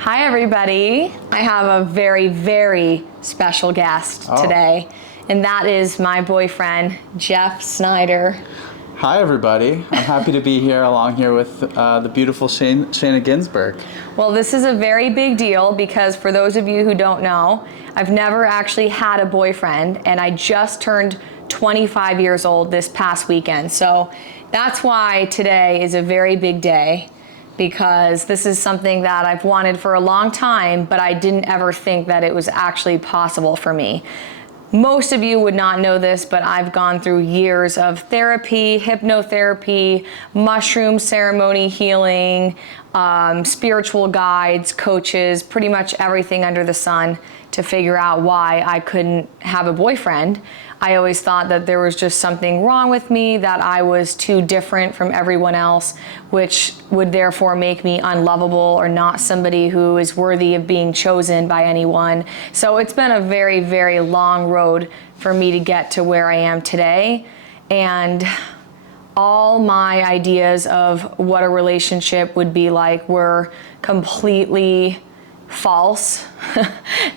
Hi, everybody. I have a very, very special guest today, and that is my boyfriend, Jeff Snyder. Hi, everybody. I'm happy to be here along here with the beautiful Shana Ginsburg. Well, this is a very big deal because for those of you who don't know, I've never actually had a boyfriend, and I just turned 25 years old this past weekend. So that's why today is a very big day, because this is something that I've wanted for a long time, but I didn't ever think that it was actually possible for me. Most of you would not know this, but I've gone through years of therapy, hypnotherapy, mushroom ceremony healing, spiritual guides, coaches, pretty much everything under the sun to figure out why I couldn't have a boyfriend. I always thought that there was just something wrong with me, that I was too different from everyone else, which would therefore make me unlovable or not somebody who is worthy of being chosen by anyone. So it's been a very, very long road for me to get to where I am today. And all my ideas of what a relationship would be like were completely false.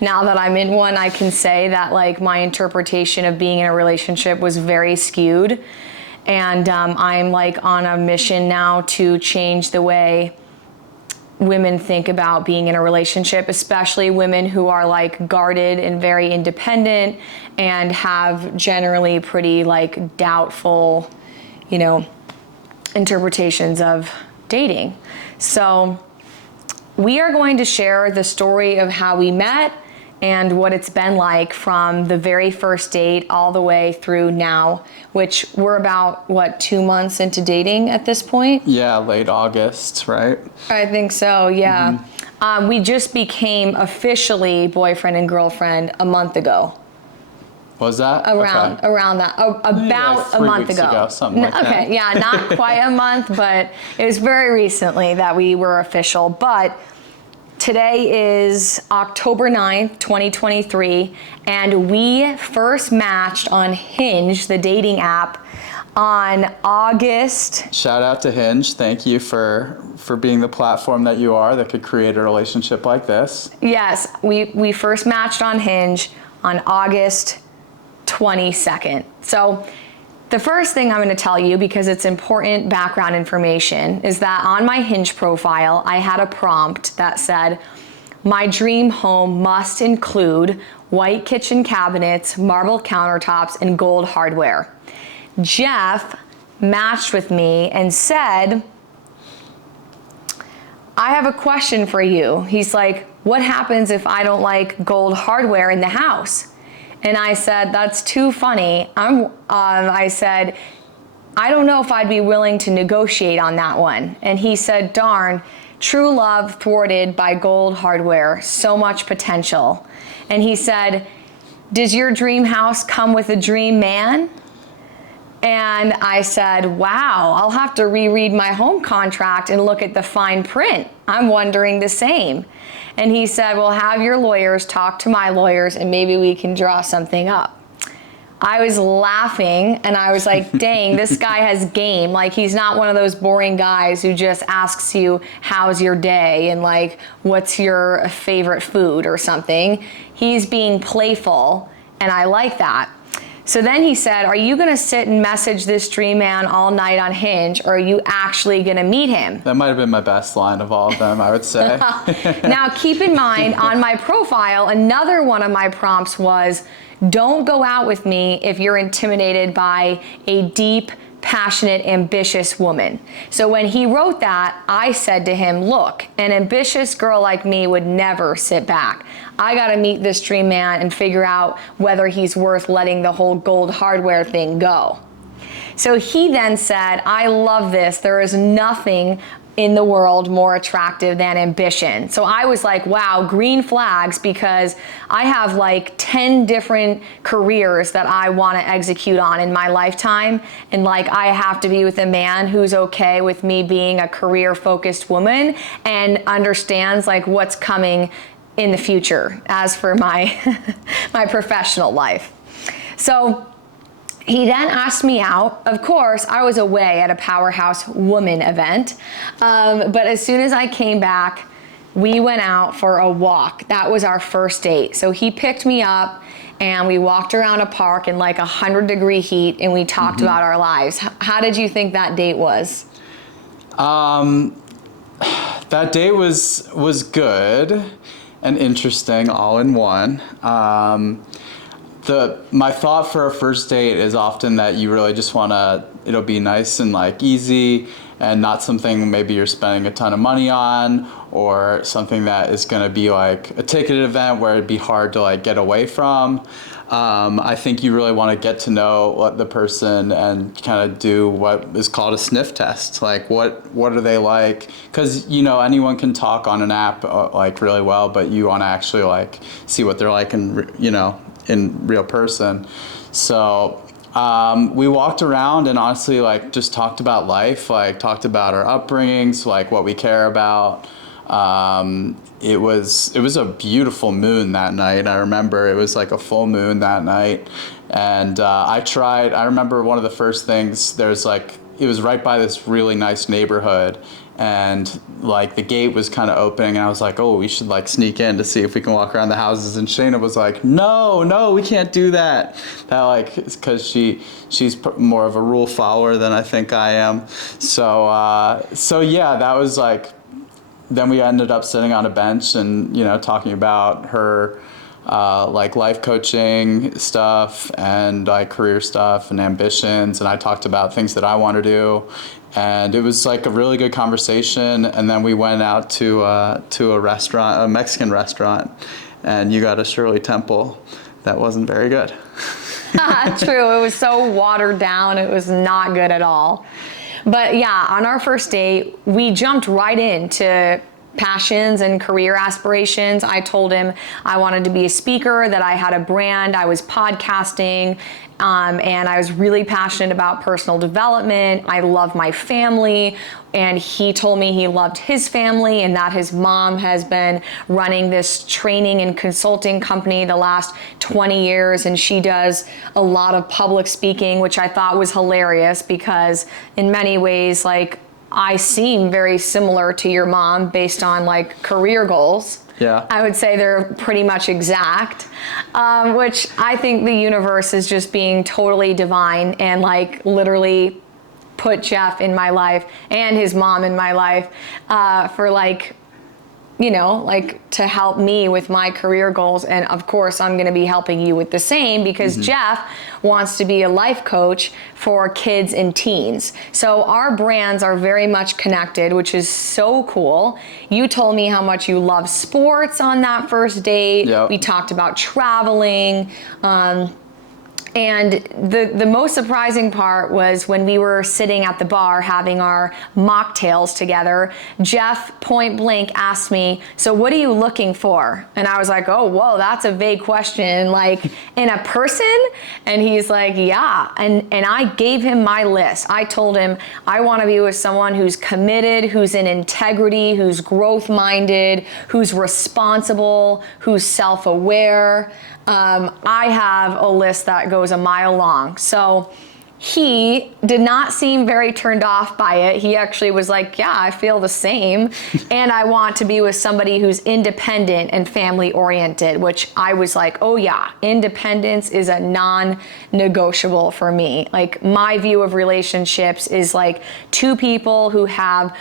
Now that I'm in one, I can say that like my interpretation of being in a relationship was very skewed, and I'm like on a mission now to change the way women think about being in a relationship, especially women who are like guarded and very independent and have generally pretty like doubtful, interpretations of dating. So we are going to share the story of how we met and what it's been like from the very first date all the way through now, which we're about, 2 months into dating at this point? Yeah, late August, right? I think so, yeah. Mm-hmm. We just became officially boyfriend and girlfriend a month ago. Was that? Around that, about a month ago. Something like that. Okay, yeah, not quite a month, but it was very recently that we were official. But today is October 9th, 2023, and we first matched on Hinge, the dating app, on August. Shout out to Hinge. Thank you for being the platform that you are that could create a relationship like this. Yes, we first matched on Hinge on August 22nd. So the first thing I'm going to tell you, because it's important background information, is that on my Hinge profile, I had a prompt that said, my dream home must include white kitchen cabinets, marble countertops, and gold hardware. Jeff matched with me and said, I have a question for you. He's like, what happens if I don't like gold hardware in the house? And I said, that's too funny. I said, I don't know if I'd be willing to negotiate on that one. And he said, darn, true love thwarted by gold hardware, so much potential. And he said, does your dream house come with a dream man? And I said, wow, I'll have to reread my home contract and look at the fine print. I'm wondering the same. And he said, well, have your lawyers talk to my lawyers and maybe we can draw something up. I was laughing and I was like, dang, this guy has game. Like, he's not one of those boring guys who just asks you, how's your day? And like, what's your favorite food or something? He's being playful, and I like that. So then he said, are you gonna sit and message this dream man all night on Hinge, or are you actually gonna meet him? That might have been my best line of all of them, I would say. Now keep in mind, on my profile, another one of my prompts was, don't go out with me if you're intimidated by a deep, passionate, ambitious woman. So when he wrote that, I said to him, look, an ambitious girl like me would never sit back. I gotta meet this dream man and figure out whether he's worth letting the whole gold hardware thing go. So he then said, I love this. There is nothing in the world more attractive than ambition. So I was like, wow, green flags, because I have like 10 different careers that I want to execute on in my lifetime. And like, I have to be with a man who's okay with me being a career focused woman and understands like what's coming in the future as for my, my professional life. So he then asked me out. Of course, I was away at a Powerhouse Woman event. But as soon as I came back, we went out for a walk. That was our first date. So he picked me up and we walked around a park in like 100-degree heat and we talked about our lives. How did you think that date was? That date was good and interesting all in one. My thought for a first date is often that you really just it'll be nice and like easy and not something maybe you're spending a ton of money on, or something that is going to be like a ticketed event where it'd be hard to like get away from. I think you really want to get to know what the person and kind of do what is called a sniff test. Like what are they like? Because anyone can talk on an app like really well, but you want to actually like see what they're like in real person. So we walked around and honestly like just talked about life, like talked about our upbringings, like what we care about. It was a beautiful moon that night. I remember it was like a full moon that night. And I remember one of the first things, it was right by this really nice neighborhood. And like the gate was kind of opening and I was like, oh, we should like sneak in to see if we can walk around the houses. And Shana was like, no, we can't do that. That like, it's because she's more of a rule follower than I think I am. So yeah, that was like, then we ended up sitting on a bench and, talking about her like life coaching stuff and like career stuff and ambitions. And I talked about things that I want to do. And it was like a really good conversation. And then we went out to a restaurant, a Mexican restaurant, and you got a Shirley Temple that wasn't very good. True, it was so watered down. It was not good at all. But yeah, on our first date, we jumped right into passions and career aspirations. I told him I wanted to be a speaker, that I had a brand, I was podcasting, and I was really passionate about personal development. I love my family, and he told me he loved his family and that his mom has been running this training and consulting company the last 20 years, and she does a lot of public speaking, which I thought was hilarious because in many ways, like, I seem very similar to your mom based on like career goals. Yeah. I would say they're pretty much exact, which I think the universe is just being totally divine and like literally put Jeff in my life and his mom in my life for like, like to help me with my career goals. And of course, I'm going to be helping you with the same because Jeff wants to be a life coach for kids and teens. So our brands are very much connected, which is so cool. You told me how much you love sports on that first date. Yep. We talked about traveling. And the most surprising part was when we were sitting at the bar having our mocktails together, Jeff point blank asked me, so what are you looking for? And I was like, oh, whoa, that's a vague question, like in a person? And he's like, yeah. And I gave him my list. I told him I want to be with someone who's committed, who's in integrity, who's growth minded, who's responsible, who's self-aware. I have a list that goes a mile long. So he did not seem very turned off by it. He actually was like, yeah, I feel the same. And I want to be with somebody who's independent and family oriented, which I was like, oh yeah, independence is a non-negotiable for me. Like my view of relationships is like two people who have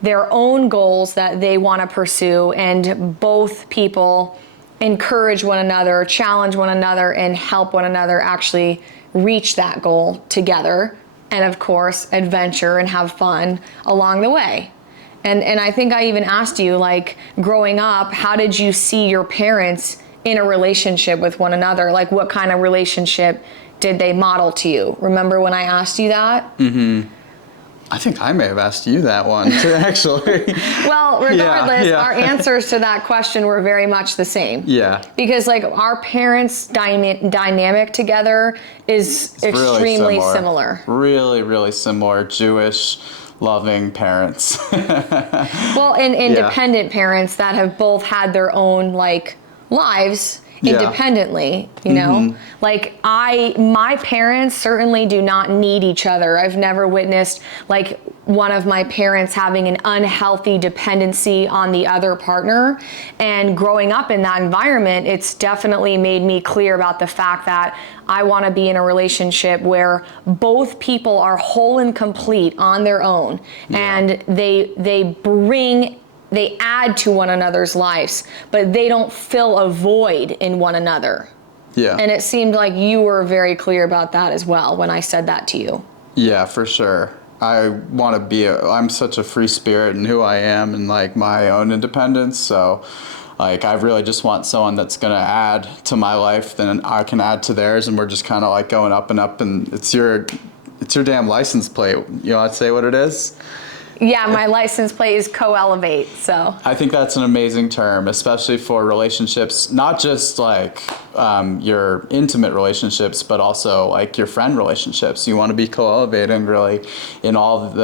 their own goals that they want to pursue, and both people encourage one another, challenge one another, and help one another actually reach that goal together. And of course, adventure and have fun along the way. And I think I even asked you, like, growing up, how did you see your parents in a relationship with one another? Like, what kind of relationship did they model to you? Remember when I asked you that? Mm-hmm. I think I may have asked you that one too, actually. Well, regardless, our answers to that question were very much the same. Yeah. Because like our parents' dynamic together is extremely really similar. Really, really similar. Jewish, loving parents. Well, and independent parents that have both had their own like lives independently, you know? Like my parents certainly do not need each other. I've never witnessed like one of my parents having an unhealthy dependency on the other partner. And growing up in that environment, it's definitely made me clear about the fact that I want to be in a relationship where both people are whole and complete on their own, and they add to one another's lives, but they don't fill a void in one another. Yeah. And it seemed like you were very clear about that as well when I said that to you. Yeah, for sure. I'm such a free spirit in who I am and like my own independence. So like, I really just want someone that's going to add to my life, then I can add to theirs. And we're just kind of like going up and up, and it's your damn license plate. You know, I'd say what it is. Yeah, my license plate is co-elevate, so. I think that's an amazing term, especially for relationships, not just like your intimate relationships, but also like your friend relationships. You want to be co-elevating really in all of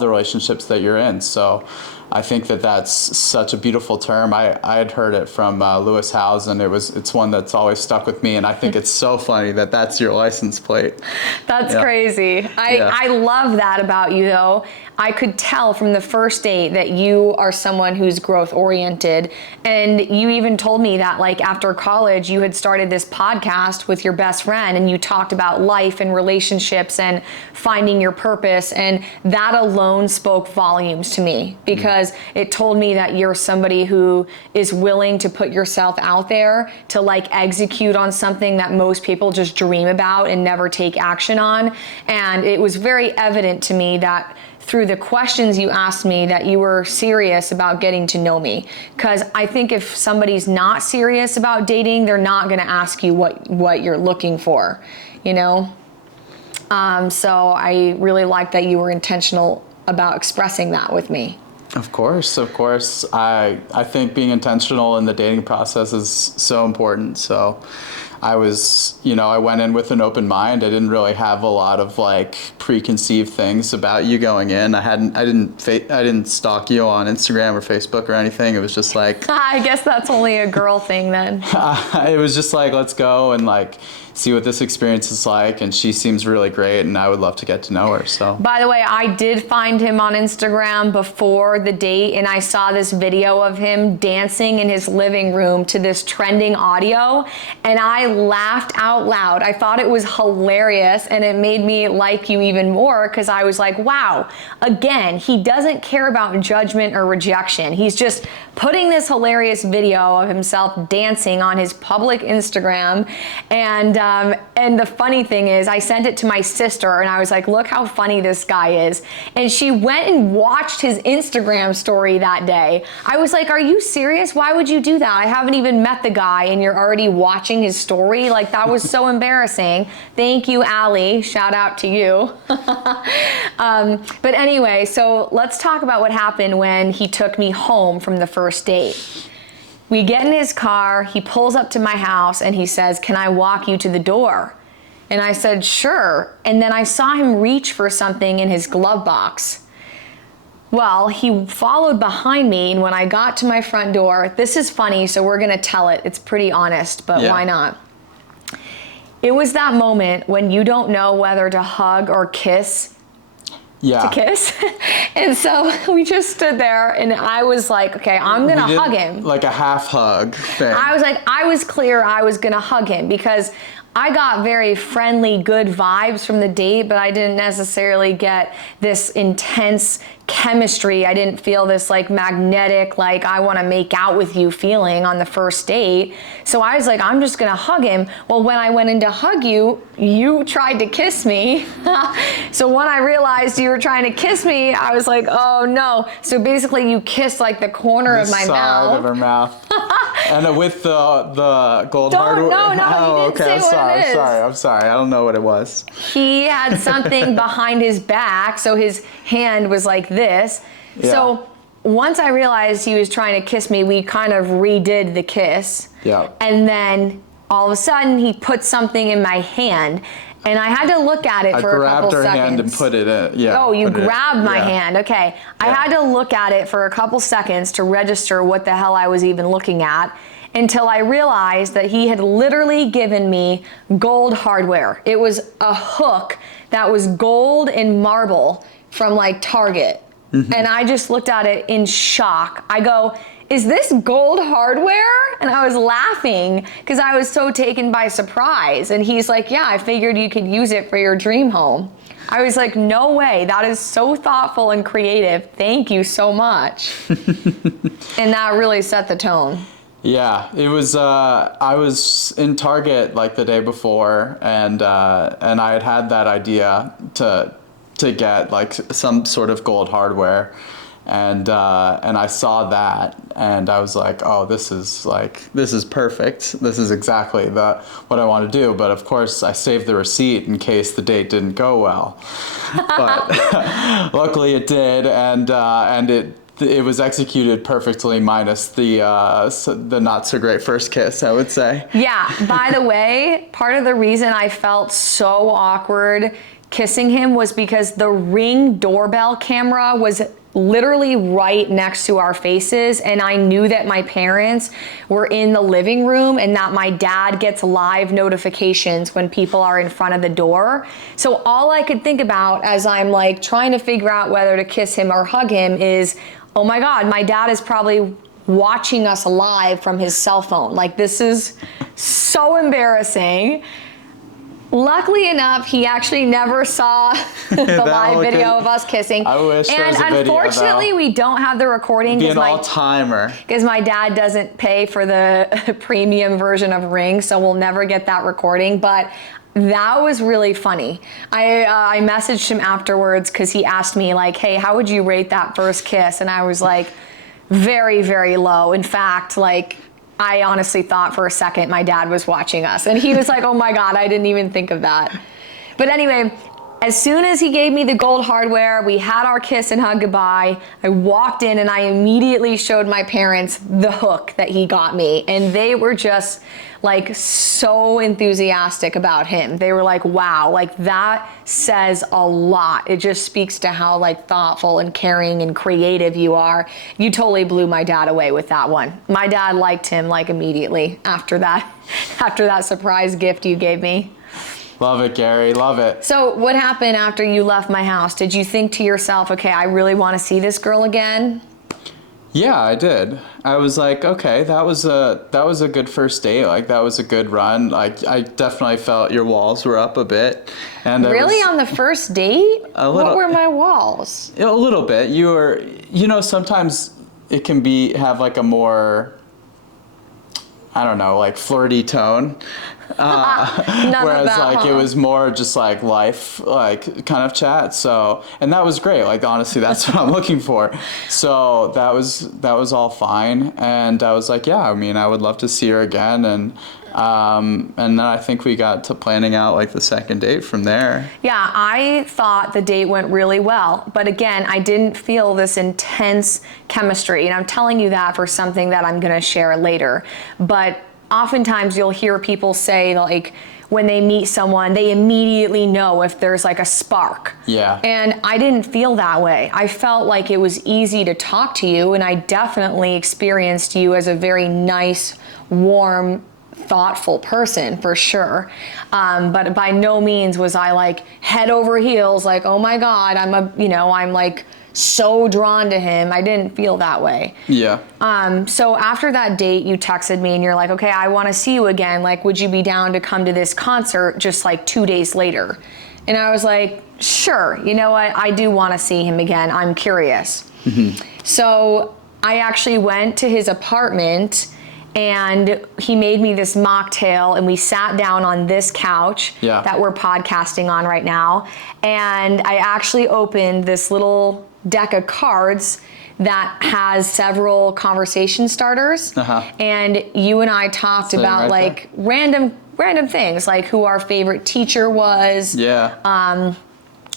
the relationships that you're in. So I think that's such a beautiful term. I had heard it from Lewis Howes, and it's one that's always stuck with me. And I think it's so funny that that's your license plate. That's crazy. I love that about you, though. I could tell from the first date that you are someone who's growth oriented. And you even told me that like after college, you had started this podcast with your best friend, and you talked about life and relationships and finding your purpose. And that alone spoke volumes to me, because it told me that you're somebody who is willing to put yourself out there to like execute on something that most people just dream about and never take action on. And it was very evident to me that through the questions you asked me that you were serious about getting to know me. Because I think if somebody's not serious about dating, they're not going to ask you what you're looking for, you know? So I really like that you were intentional about expressing that with me. Of course. I think being intentional in the dating process is so important. So I went in with an open mind. I didn't really have a lot of like preconceived things about you going in. I didn't stalk you on Instagram or Facebook or anything. It was just like, I guess that's only a girl thing then. It was just like, let's go and like see what this experience is like, and she seems really great, and I would love to get to know her. So by the way, I did find him on Instagram before the date, and I saw this video of him dancing in his living room to this trending audio, and I laughed out loud. I thought it was hilarious, and it made me like you even more, because I was like, wow, again, he doesn't care about judgment or rejection. He's just putting this hilarious video of himself dancing on his public Instagram. And the funny thing is, I sent it to my sister, and I was like, look how funny this guy is. And she went and watched his Instagram story that day. I was like, are you serious? Why would you do that? I haven't even met the guy, and you're already watching his story? Like, that was so embarrassing. Thank you, Allie. Shout out to you. But anyway, so let's talk about what happened when he took me home from the first date. We get in his car, he pulls up to my house, and he says, can I walk you to the door? And I said, sure. And then I saw him reach for something in his glove box. Well, he followed behind me, and when I got to my front door, this is funny, so we're gonna tell it. It's pretty honest, but why not? It was that moment when you don't know whether to hug or kiss. To kiss. And so we just stood there, and I was like, okay, I'm gonna hug him. Like a half hug thing. I was clear I was gonna hug him, because I got very friendly, good vibes from the date, but I didn't necessarily get this intense chemistry. I didn't feel this like magnetic, like I want to make out with you feeling on the first date. So I was like, I'm just gonna hug him. Well, when I went in to hug you, you tried to kiss me. So when I realized you were trying to kiss me, I was like, oh no. So basically you kissed like the corner of my mouth. Side of her mouth. And with the gold hardware. No, you didn't say what it is. I'm sorry. I don't know what it was. He had something behind his back, so his hand was like this. Yeah. So once I realized he was trying to kiss me, we kind of redid the kiss. Yeah. And then all of a sudden he put something in my hand, and I had to look at it for a couple seconds. I grabbed her hand and put it in. Yeah. Oh, you grabbed my hand. Okay. Yeah. I had to look at it for a couple seconds to register what the hell I was even looking at. until I realized that he had literally given me gold hardware. It was a hook that was gold and marble from like Target. And I just looked at it in shock. I go, is this gold hardware? And I was laughing because I was so taken by surprise. And he's like, yeah, I figured you could use it for your dream home. I was like, no way. That is so thoughtful and creative. Thank you so much. And that really set the tone. Yeah, it was. I was in Target like the day before, and I had that idea to get like some sort of gold hardware, and I saw that, and I was like, oh, this is perfect. This is exactly what I want to do. But of course, I saved the receipt in case the date didn't go well. But luckily, it did, and it was executed perfectly, minus the not so great first kiss, I would say. Yeah. By the way, part of the reason I felt so awkward kissing him was because the Ring doorbell camera was literally right next to our faces, and I knew that my parents were in the living room and that my dad gets live notifications when people are in front of the door. So all I could think about as I'm like trying to figure out whether to kiss him or hug him is, oh my God, my dad is probably watching us live from his cell phone. Like, this is so embarrassing. Luckily enough, he actually never saw the live video of us kissing. I wish there was a video, though. And unfortunately, we don't have the recording. Be an all-timer. Because my dad doesn't pay for the premium version of Ring, so we'll never get that recording. But that was really funny. I messaged him afterwards because he asked me like, hey, how would you rate that first kiss? And I was like, very, very low. In fact, like, I honestly thought for a second my dad was watching us, and he was like, oh my God, I didn't even think of that. But anyway, as soon as he gave me the gold hardware, we had our kiss and hug goodbye. I walked in and I immediately showed my parents the hook that he got me, and they were just like so enthusiastic about him. They were like, wow, like that says a lot. It just speaks to how like thoughtful and caring and creative you are. You totally blew my dad away with that one. My dad liked him like immediately after that surprise gift you gave me. Love it, Gary, love it. So what happened after you left my house? Did you think to yourself, okay, I really want to see this girl again? Yeah, I did. I was like, okay, that was a good first date. Like, that was a good run. Like, I definitely felt your walls were up a bit. And really, on the first date? A little. What were my walls? A little bit. You were, sometimes it can have like a more, I don't know, like flirty tone. Whereas like it was more just like life, like kind of chat. So, and that was great. Like, honestly, that's what I'm looking for. So that was all fine. And I was like, yeah, I mean, I would love to see her again. And then I think we got to planning out like the second date from there. Yeah, I thought the date went really well. But again, I didn't feel this intense chemistry. And I'm telling you that for something that I'm going to share later. But oftentimes you'll hear people say like when they meet someone, they immediately know if there's like a spark. Yeah. And I didn't feel that way. I felt like it was easy to talk to you, and I definitely experienced you as a very nice, warm, thoughtful person for sure. But by no means was I like head over heels, like, oh my God, I'm like so drawn to him. I didn't feel that way. Yeah. So after that date, you texted me and you're like, okay, I want to see you again. Like, would you be down to come to this concert just like 2 days later? And I was like, sure. You know what? I do want to see him again. I'm curious. Mm-hmm. So I actually went to his apartment, and he made me this mocktail, and we sat down on this couch that we're podcasting on right now. And I actually opened this little deck of cards that has several conversation starters. And you and I talked about like random things, like who our favorite teacher was.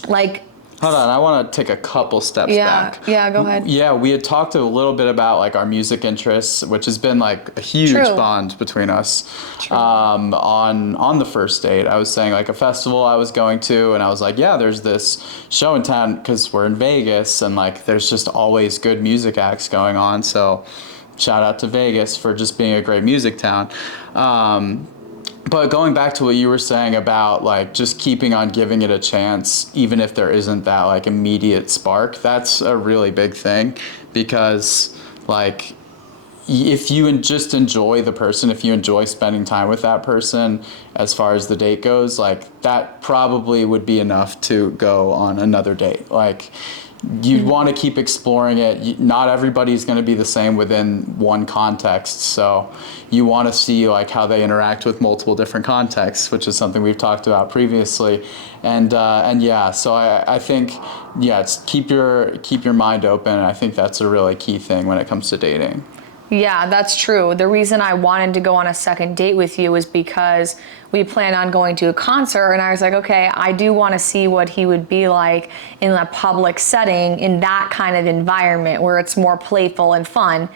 Like, hold on, I want to take a couple steps back. Yeah, go ahead. Yeah, we had talked a little bit about like our music interests, which has been like a huge bond between us. On the first date, I was saying like a festival I was going to, and I was like, yeah, there's this show in town because we're in Vegas, and like there's just always good music acts going on. So shout out to Vegas for just being a great music town. But going back to what you were saying about like just keeping on giving it a chance, even if there isn't that like immediate spark, that's a really big thing, because like if you just enjoy the person, if you enjoy spending time with that person as far as the date goes, like that probably would be enough to go on another date. Like you want to keep exploring it. Not everybody's going to be the same within one context, so you want to see like how they interact with multiple different contexts, which is something we've talked about previously. And yeah, so I think it's keep your mind open. I think that's a really key thing when it comes to dating. Yeah, that's true. The reason I wanted to go on a second date with you was because we planned on going to a concert, and I was like, okay, I do want to see what he would be like in a public setting, in that kind of environment where it's more playful and fun.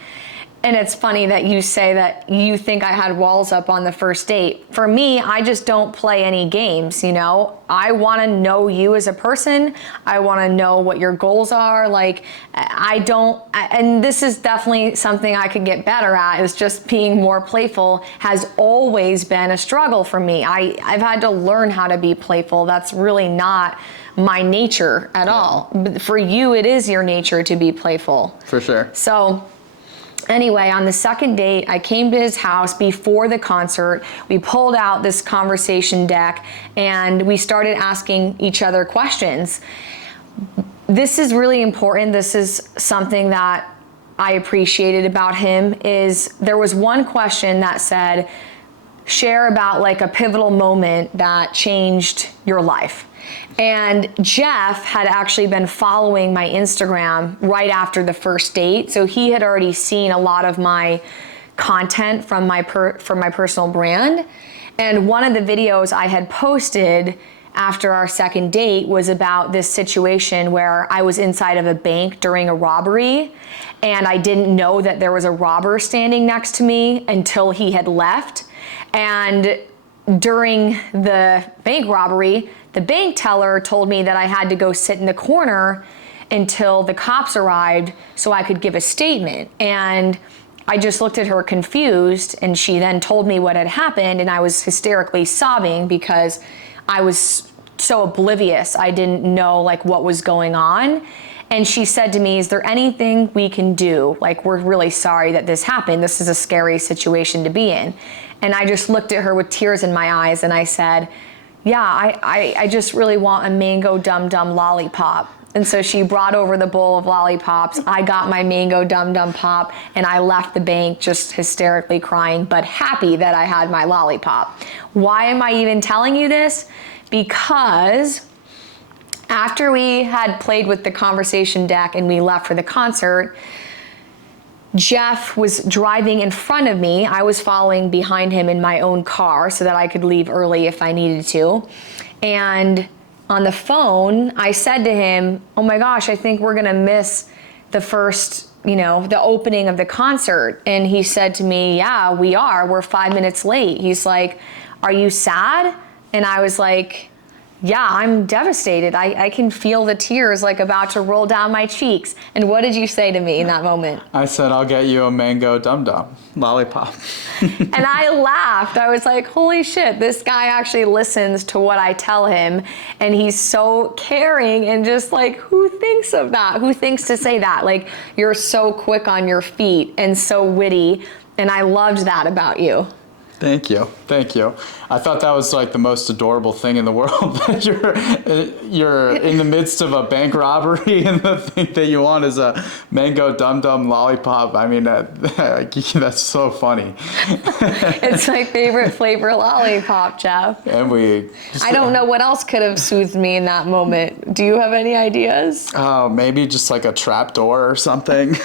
And it's funny that you say that you think I had walls up on the first date. For me, I just don't play any games, you know? I want to know you as a person. I want to know what your goals are. Like, and this is definitely something I could get better at, is just being more playful has always been a struggle for me. I've had to learn how to be playful. That's really not my nature at all. But for you, it is your nature to be playful. For sure. So, anyway, on the second date, I came to his house before the concert. We pulled out this conversation deck and we started asking each other questions. This is really important. This is something that I appreciated about him. Is there was one question that said, share about like a pivotal moment that changed your life. And Jeff had actually been following my Instagram right after the first date. So he had already seen a lot of my content from my personal brand. And one of the videos I had posted after our second date was about this situation where I was inside of a bank during a robbery, and I didn't know that there was a robber standing next to me until he had left. And during the bank robbery, the bank teller told me that I had to go sit in the corner until the cops arrived so I could give a statement. And I just looked at her confused, and she then told me what had happened, and I was hysterically sobbing because I was so oblivious. I didn't know like what was going on. And she said to me, is there anything we can do? Like, we're really sorry that this happened. This is a scary situation to be in. And I just looked at her with tears in my eyes, and I said, yeah, I just really want a mango dum dum lollipop. And so she brought over the bowl of lollipops. I got my mango dum dum pop, and I left the bank just hysterically crying, but happy that I had my lollipop. Why am I even telling you this? Because after we had played with the conversation deck and we left for the concert, Jeff was driving in front of me. I was following behind him in my own car so that I could leave early if I needed to. And on the phone, I said to him, oh my gosh, I think we're gonna miss the first, the opening of the concert. And he said to me, yeah, we are. We're 5 minutes late. He's like, are you sad? And I was like, yeah, I'm devastated. I can feel the tears like about to roll down my cheeks. And what did you say to me in that moment? I said, I'll get you a mango dum dum lollipop. And I laughed. I was like, holy shit, this guy actually listens to what I tell him. And he's so caring, and just like, who thinks of that? Who thinks to say that? Like, you're so quick on your feet and so witty. And I loved that about you. Thank you. I thought that was like the most adorable thing in the world, that you're in the midst of a bank robbery and the thing that you want is a mango dum dum lollipop. I mean, that's so funny. It's my favorite flavor lollipop, Jeff. And I don't know what else could have soothed me in that moment. Do you have any ideas? Oh, maybe just like a trap door or something.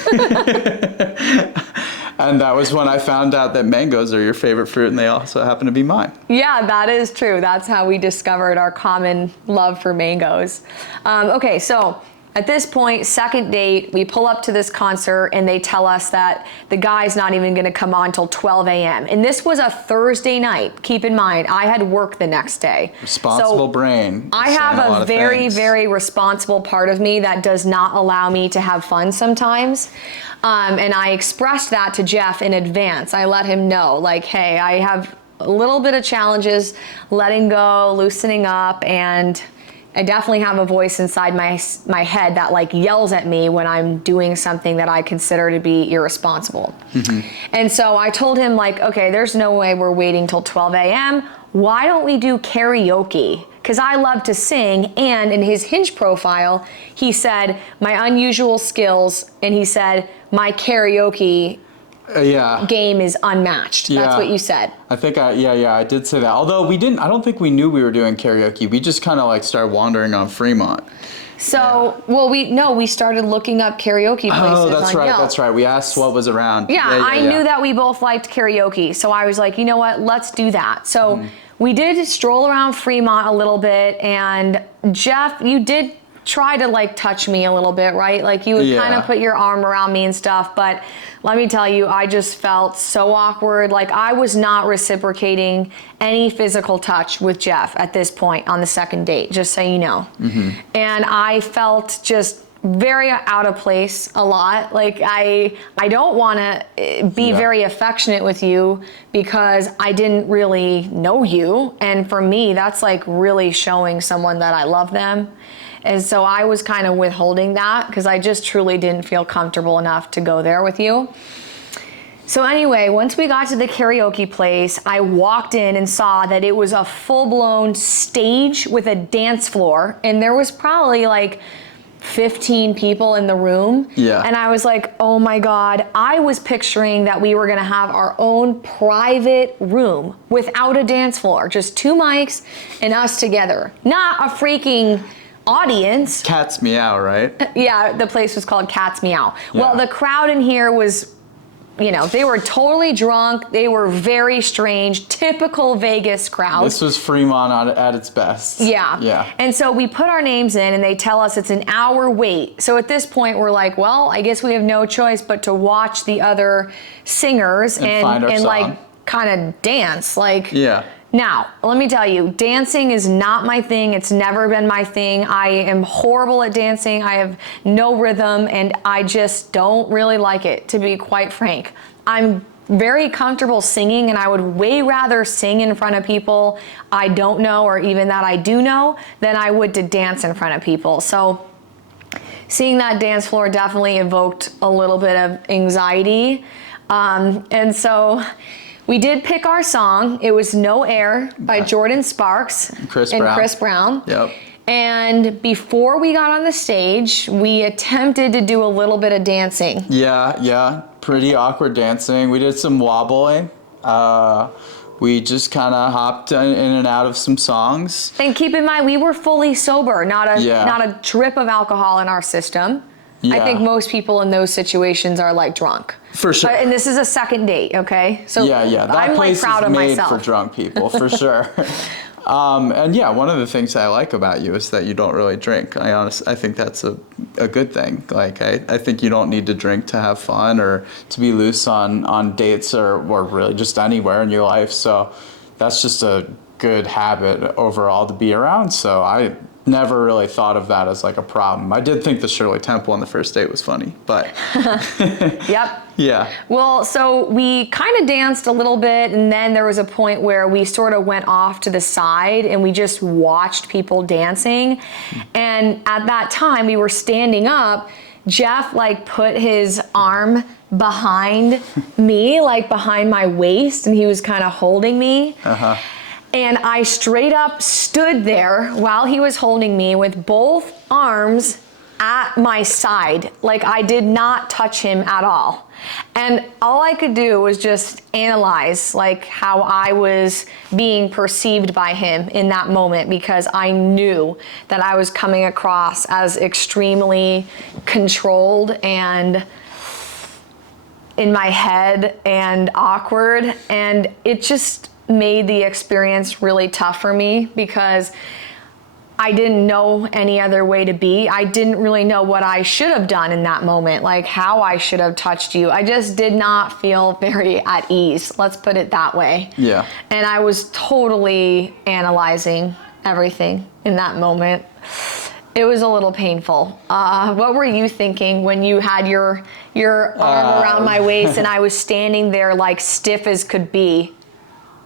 And that was when I found out that mangoes are your favorite fruit, and they also happen to be mine. Yeah, that is true. That's how we discovered our common love for mangoes. Okay, so at this point, second date, we pull up to this concert and they tell us that the guy's not even gonna come on till 12 a.m. And this was a Thursday night. Keep in mind, I had work the next day. Responsible brain. I have a very, very responsible part of me that does not allow me to have fun sometimes. And I expressed that to Jeff in advance. I let him know, like, hey, I have a little bit of challenges letting go, loosening up, and I definitely have a voice inside my head that like yells at me when I'm doing something that I consider to be irresponsible. And so I told him like, okay, there's no way we're waiting till 12 a.m. Why don't we do karaoke? Because I love to sing, and in his Hinge profile, he said my unusual skills, and he said my karaoke game is unmatched. That's what you said. I think I did say that. Although I don't think we knew we were doing karaoke. We just kind of like started wandering on Fremont. So, we started looking up karaoke places. Oh, that's right, Yelp. that's right. We asked what was around. I knew that we both liked karaoke. So I was like, you know what, let's do that. So we did stroll around Fremont a little bit, and Jeff, you did try to like touch me a little bit, right? Like you would kind of put your arm around me and stuff, but let me tell you, I just felt so awkward. Like I was not reciprocating any physical touch with Jeff at this point on the second date, just so you know. And I felt just very out of place a lot. Like I don't want to be very affectionate with you because I didn't really know you. And for me, that's like really showing someone that I love them. And so I was kind of withholding that because I just truly didn't feel comfortable enough to go there with you. So anyway, once we got to the karaoke place, I walked in and saw that it was a full-blown stage with a dance floor, and there was probably like 15 people in the room. And I was like, oh my God, I was picturing that we were gonna have our own private room without a dance floor, just 2 mics and us together. Not a freaking audience. Cat's Meow, right? Yeah, the place was called Cat's Meow. Well, the crowd in here was, they were totally drunk. They were very strange, typical Vegas crowd. This was Fremont at its best. Yeah. And so we put our names in and they tell us it's an hour wait. So at this point we're like, well, I guess we have no choice but to watch the other singers and like kind of dance. Like, now, let me tell you, dancing is not my thing. It's never been my thing. I am horrible at dancing. I have no rhythm, and I just don't really like it, to be quite frank. I'm very comfortable singing, and I would way rather sing in front of people I don't know or even that I do know than I would to dance in front of people. So seeing that dance floor definitely evoked a little bit of anxiety. And so we did pick our song. It was No Air by Jordan Sparks and Chris Brown. And before we got on the stage, we attempted to do a little bit of dancing. Pretty awkward dancing. We did some wobbling. We just kind of hopped in and out of some songs. And keep in mind, we were fully sober, not a drip of alcohol in our system. I think most people in those situations are like drunk. For sure. And this is a second date, okay? So that I'm place like proud is of made myself. for drunk people, for sure. And one of the things I like about you is that you don't really drink. I think that's a good thing. Like I think you don't need to drink to have fun or to be loose on dates or really just anywhere in your life. So that's just a good habit overall to be around. So I never really thought of that as like a problem. I did think the Shirley Temple on the first date was funny, but Well, so we kind of danced a little bit, and then there was a point where we sort of went off to the side and we just watched people dancing. And at that time we were standing up. Jeff like put his arm behind me, like behind my waist, and he was kind of holding me. And I straight up stood there while he was holding me with both arms at my side. Like I did not touch him at all. And all I could do was just analyze like how I was being perceived by him in that moment, because I knew that I was coming across as extremely controlled and in my head and awkward. And it just made the experience really tough for me because I didn't know any other way to be. I didn't really know what I should have done in that moment, like how I should have touched you. I just did not feel very at ease. Let's put it that way. Yeah. And I was totally analyzing everything in that moment. It was a little painful. What were you thinking when you had your arm around my waist and I was standing there like stiff as could be?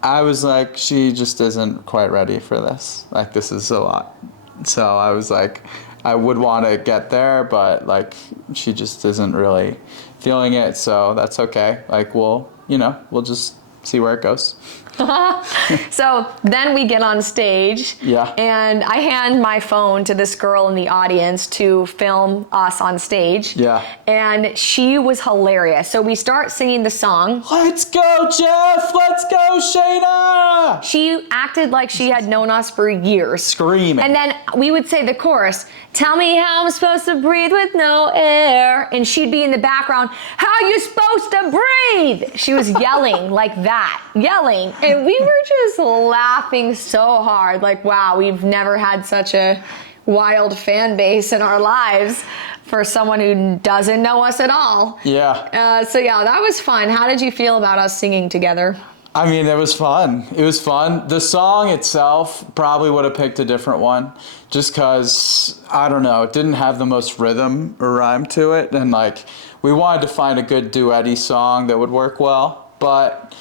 I was like, she just isn't quite ready for this. Like, this is a lot. So I was like, I would want to get there, but like, she just isn't really feeling it. So that's okay. Like, we'll just see where it goes. So then we get on stage, Yeah. and I hand my phone to this girl in the audience to film us on stage. Yeah. And she was hilarious. So we start singing the song. Let's go, Jeff! Let's go, Shana! She acted like she had known us for years. Screaming. And then we would say the chorus, tell me how I'm supposed to breathe with no air. And she'd be in the background, how you supposed to breathe? She was yelling like that, yelling. And we were just laughing so hard. Like, wow, we've never had such a wild fan base in our lives for someone who doesn't know us at all. Yeah. So yeah, that was fun. How did you feel about us singing together? I mean, it was fun. It was fun. The song itself, probably would have picked a different one just because, I don't know, it didn't have the most rhythm or rhyme to it. And like, we wanted to find a good duet-y song that would work well, but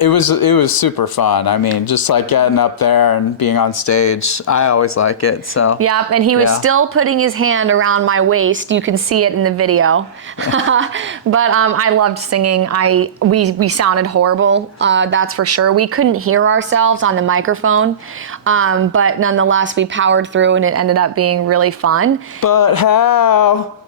it was super fun. I mean, just like getting up there and being on stage, I always like it. So yep, and he was still putting his hand around my waist. You can see it in the video. But I loved singing. We sounded horrible, that's for sure. We couldn't hear ourselves on the microphone, but nonetheless, we powered through, and it ended up being really fun. But how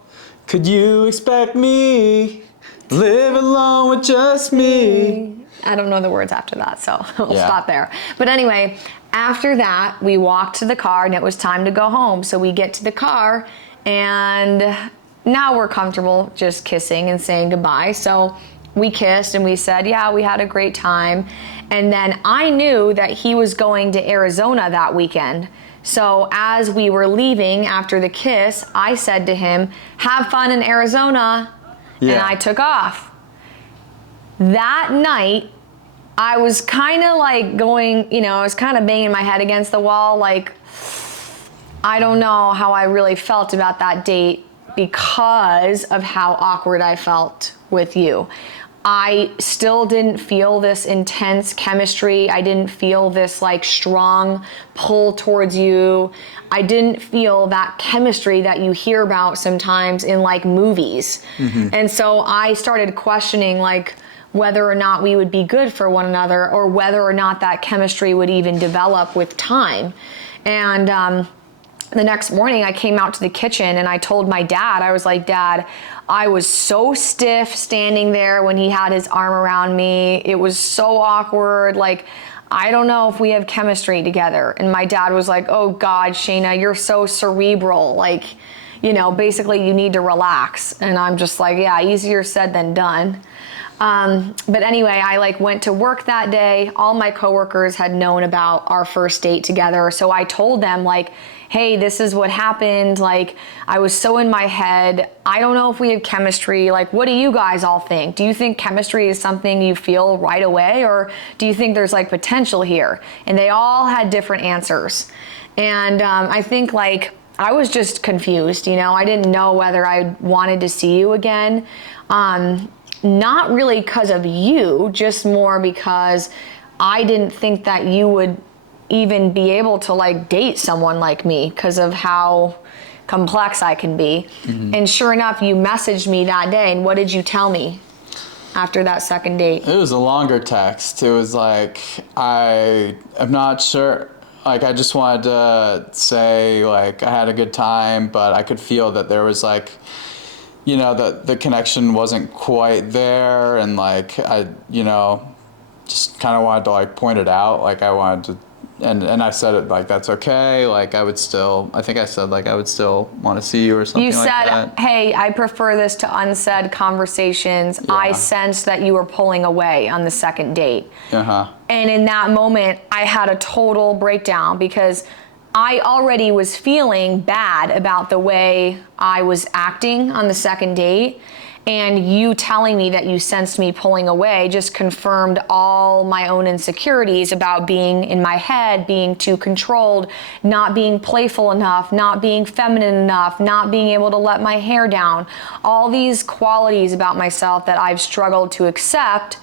could you expect me to live alone with just me? I don't know the words after that, so we'll Yeah. stop there. But anyway, after that, we walked to the car and it was time to go home. So we get to the car and now we're comfortable just kissing and saying goodbye. So we kissed and we said, yeah, we had a great time. And then I knew that he was going to Arizona that weekend. So as we were leaving after the kiss, I said to him, have fun in Arizona. Yeah. And I took off. That night, I was kind of like going, I was kind of banging my head against the wall. Like, I don't know how I really felt about that date because of how awkward I felt with you. I still didn't feel this intense chemistry. I didn't feel this like strong pull towards you. I didn't feel that chemistry that you hear about sometimes in like movies. Mm-hmm. And so I started questioning like, whether or not we would be good for one another or whether or not that chemistry would even develop with time. And the next morning I came out to the kitchen and I told my dad, I was like, Dad, I was so stiff standing there when he had his arm around me. It was so awkward. Like, I don't know if we have chemistry together. And my dad was like, oh God, Shana, you're so cerebral. Like, basically you need to relax. And I'm just like, yeah, easier said than done. But anyway, I went to work that day. All my coworkers had known about our first date together. So I told them hey, this is what happened. I was so in my head. I don't know if we have chemistry. What do you guys all think? Do you think chemistry is something you feel right away? Or do you think there's potential here? And they all had different answers. And I think I was just confused. I didn't know whether I wanted to see you again. Not really because of you, just more because I didn't think that you would even be able to date someone like me because of how complex I can be. Mm-hmm. And sure enough, you messaged me that day, and what did you tell me after that second date? It was a longer text. It was I'm not sure. I just wanted to say I had a good time, but I could feel that there was the connection wasn't quite there, and I just kind of wanted to point it out. I wanted to, and I said it that's okay. I would still, I think I said I would still want to see you or something. You said, hey, I prefer this to unsaid conversations. Yeah. I sensed that you were pulling away on the second date. Uh-huh. And in that moment, I had a total breakdown because I already was feeling bad about the way I was acting on the second date. And you telling me that you sensed me pulling away just confirmed all my own insecurities about being in my head, being too controlled, not being playful enough, not being feminine enough, not being able to let my hair down. All these qualities about myself that I've struggled to accept,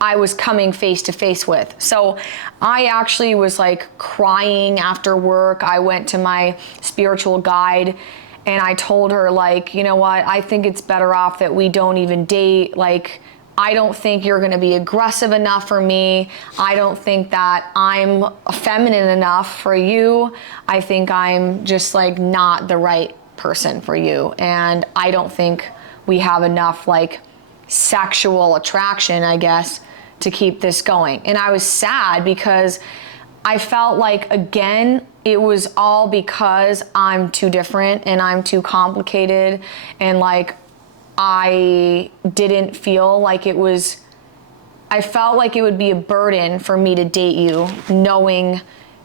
I was coming face to face with. So I actually was like crying after work. I went to my spiritual guide and I told her, like, you know what, I think it's better off that we don't even date. Like, I don't think you're gonna be aggressive enough for me. I don't think that I'm feminine enough for you. I think I'm just like not the right person for you. And I don't think we have enough like sexual attraction, I guess, to keep this going. And I was sad because I felt like, again, it was all because I'm too different and I'm too complicated, and like I didn't feel like it was, I felt like it would be a burden for me to date you knowing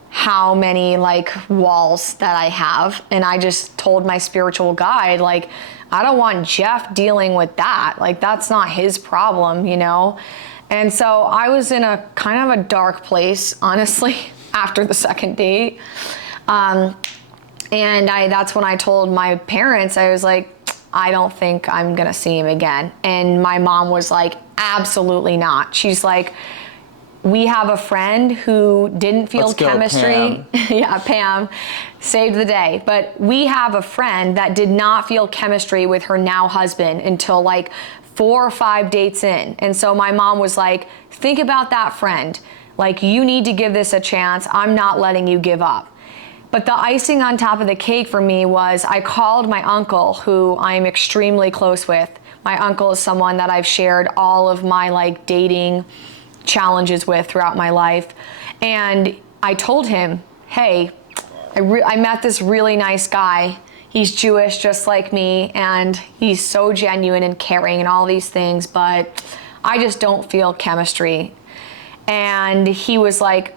how many like walls that I have. And I just told my spiritual guide, like, I don't want Jeff dealing with that. Like, that's not his problem, you know? And so I was in a kind of a dark place, honestly, after the second date. And that's when I told my parents, I was like, I don't think I'm gonna see him again. And my mom was like, absolutely not. She's like, we have a friend who didn't feel chemistry. Yeah, Pam saved the day. But we have a friend that did not feel chemistry with her now husband until like 4 or 5 dates in. And so my mom was like, think about that friend. Like, you need to give this a chance. I'm not letting you give up. But the icing on top of the cake for me was I called my uncle, who I'm extremely close with. My uncle is someone that I've shared all of my like dating challenges with throughout my life. And I told him, hey, I met this really nice guy. He's Jewish just like me, and he's so genuine and caring and all these things, but I just don't feel chemistry. And he was like,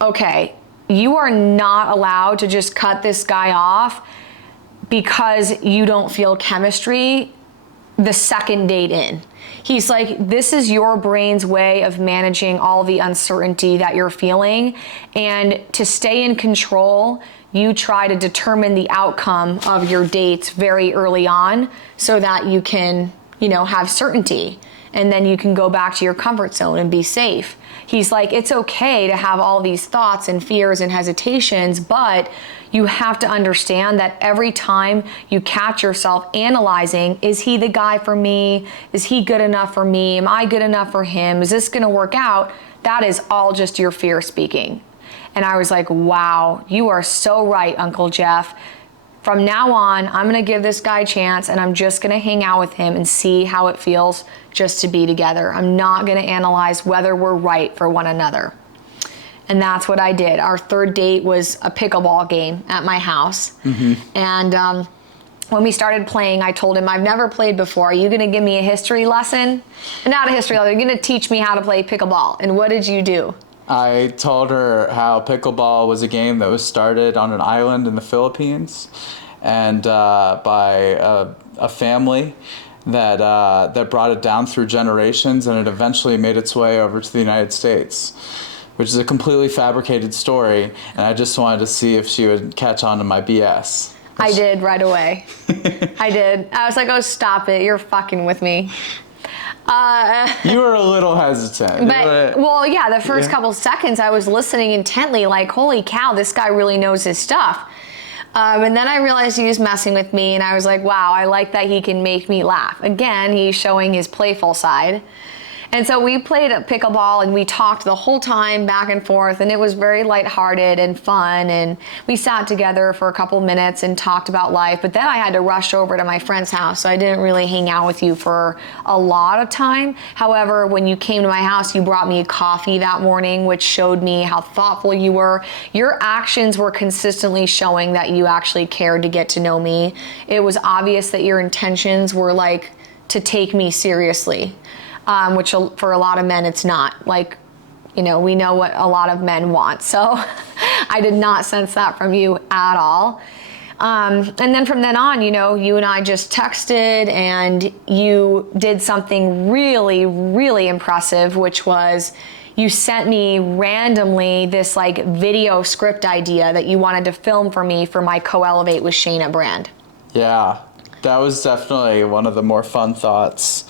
okay, you are not allowed to just cut this guy off because you don't feel chemistry the second date in. He's like, this is your brain's way of managing all the uncertainty that you're feeling. And to stay in control, you try to determine the outcome of your dates very early on so that you can, you know, have certainty. And then you can go back to your comfort zone and be safe. He's like, it's okay to have all these thoughts and fears and hesitations, but you have to understand that every time you catch yourself analyzing, is he the guy for me? Is he good enough for me? Am I good enough for him? Is this gonna work out? That is all just your fear speaking. And I was like, wow, you are so right, Uncle Jeff. From now on, I'm gonna give this guy a chance, and I'm just gonna hang out with him and see how it feels just to be together. I'm not gonna analyze whether we're right for one another. And that's what I did. Our third date was a pickleball game at my house. Mm-hmm. And when we started playing, I told him, I've never played before. Are you gonna give me a history lesson? Not a history lesson, you're gonna teach me how to play pickleball. And what did you do? I told her how pickleball was a game that was started on an island in the Philippines, and by a family that brought it down through generations, and it eventually made its way over to the United States, which is a completely fabricated story. And I just wanted to see if she would catch on to my BS. I did right away. I did. I was like, oh, stop it. You're fucking with me. You were a little hesitant. But, well, yeah, the first couple seconds I was listening intently, like, holy cow, this guy really knows his stuff. And then I realized he was messing with me, and I was like, wow, I like that he can make me laugh. Again, he's showing his playful side. And so we played pickleball, and we talked the whole time back and forth, and it was very lighthearted and fun. And we sat together for a couple minutes and talked about life. But then I had to rush over to my friend's house, so I didn't really hang out with you for a lot of time. However, when you came to my house, you brought me a coffee that morning, which showed me how thoughtful you were. Your actions were consistently showing that you actually cared to get to know me. It was obvious that your intentions were like to take me seriously. Which for a lot of men, it's not. Like, you know, we know what a lot of men want. So I did not sense that from you at all. And then from then on, you and I just texted, and you did something really, really impressive, which was you sent me randomly this like video script idea that you wanted to film for me for my Co-Elevate with Shana brand. Yeah, that was definitely one of the more fun thoughts.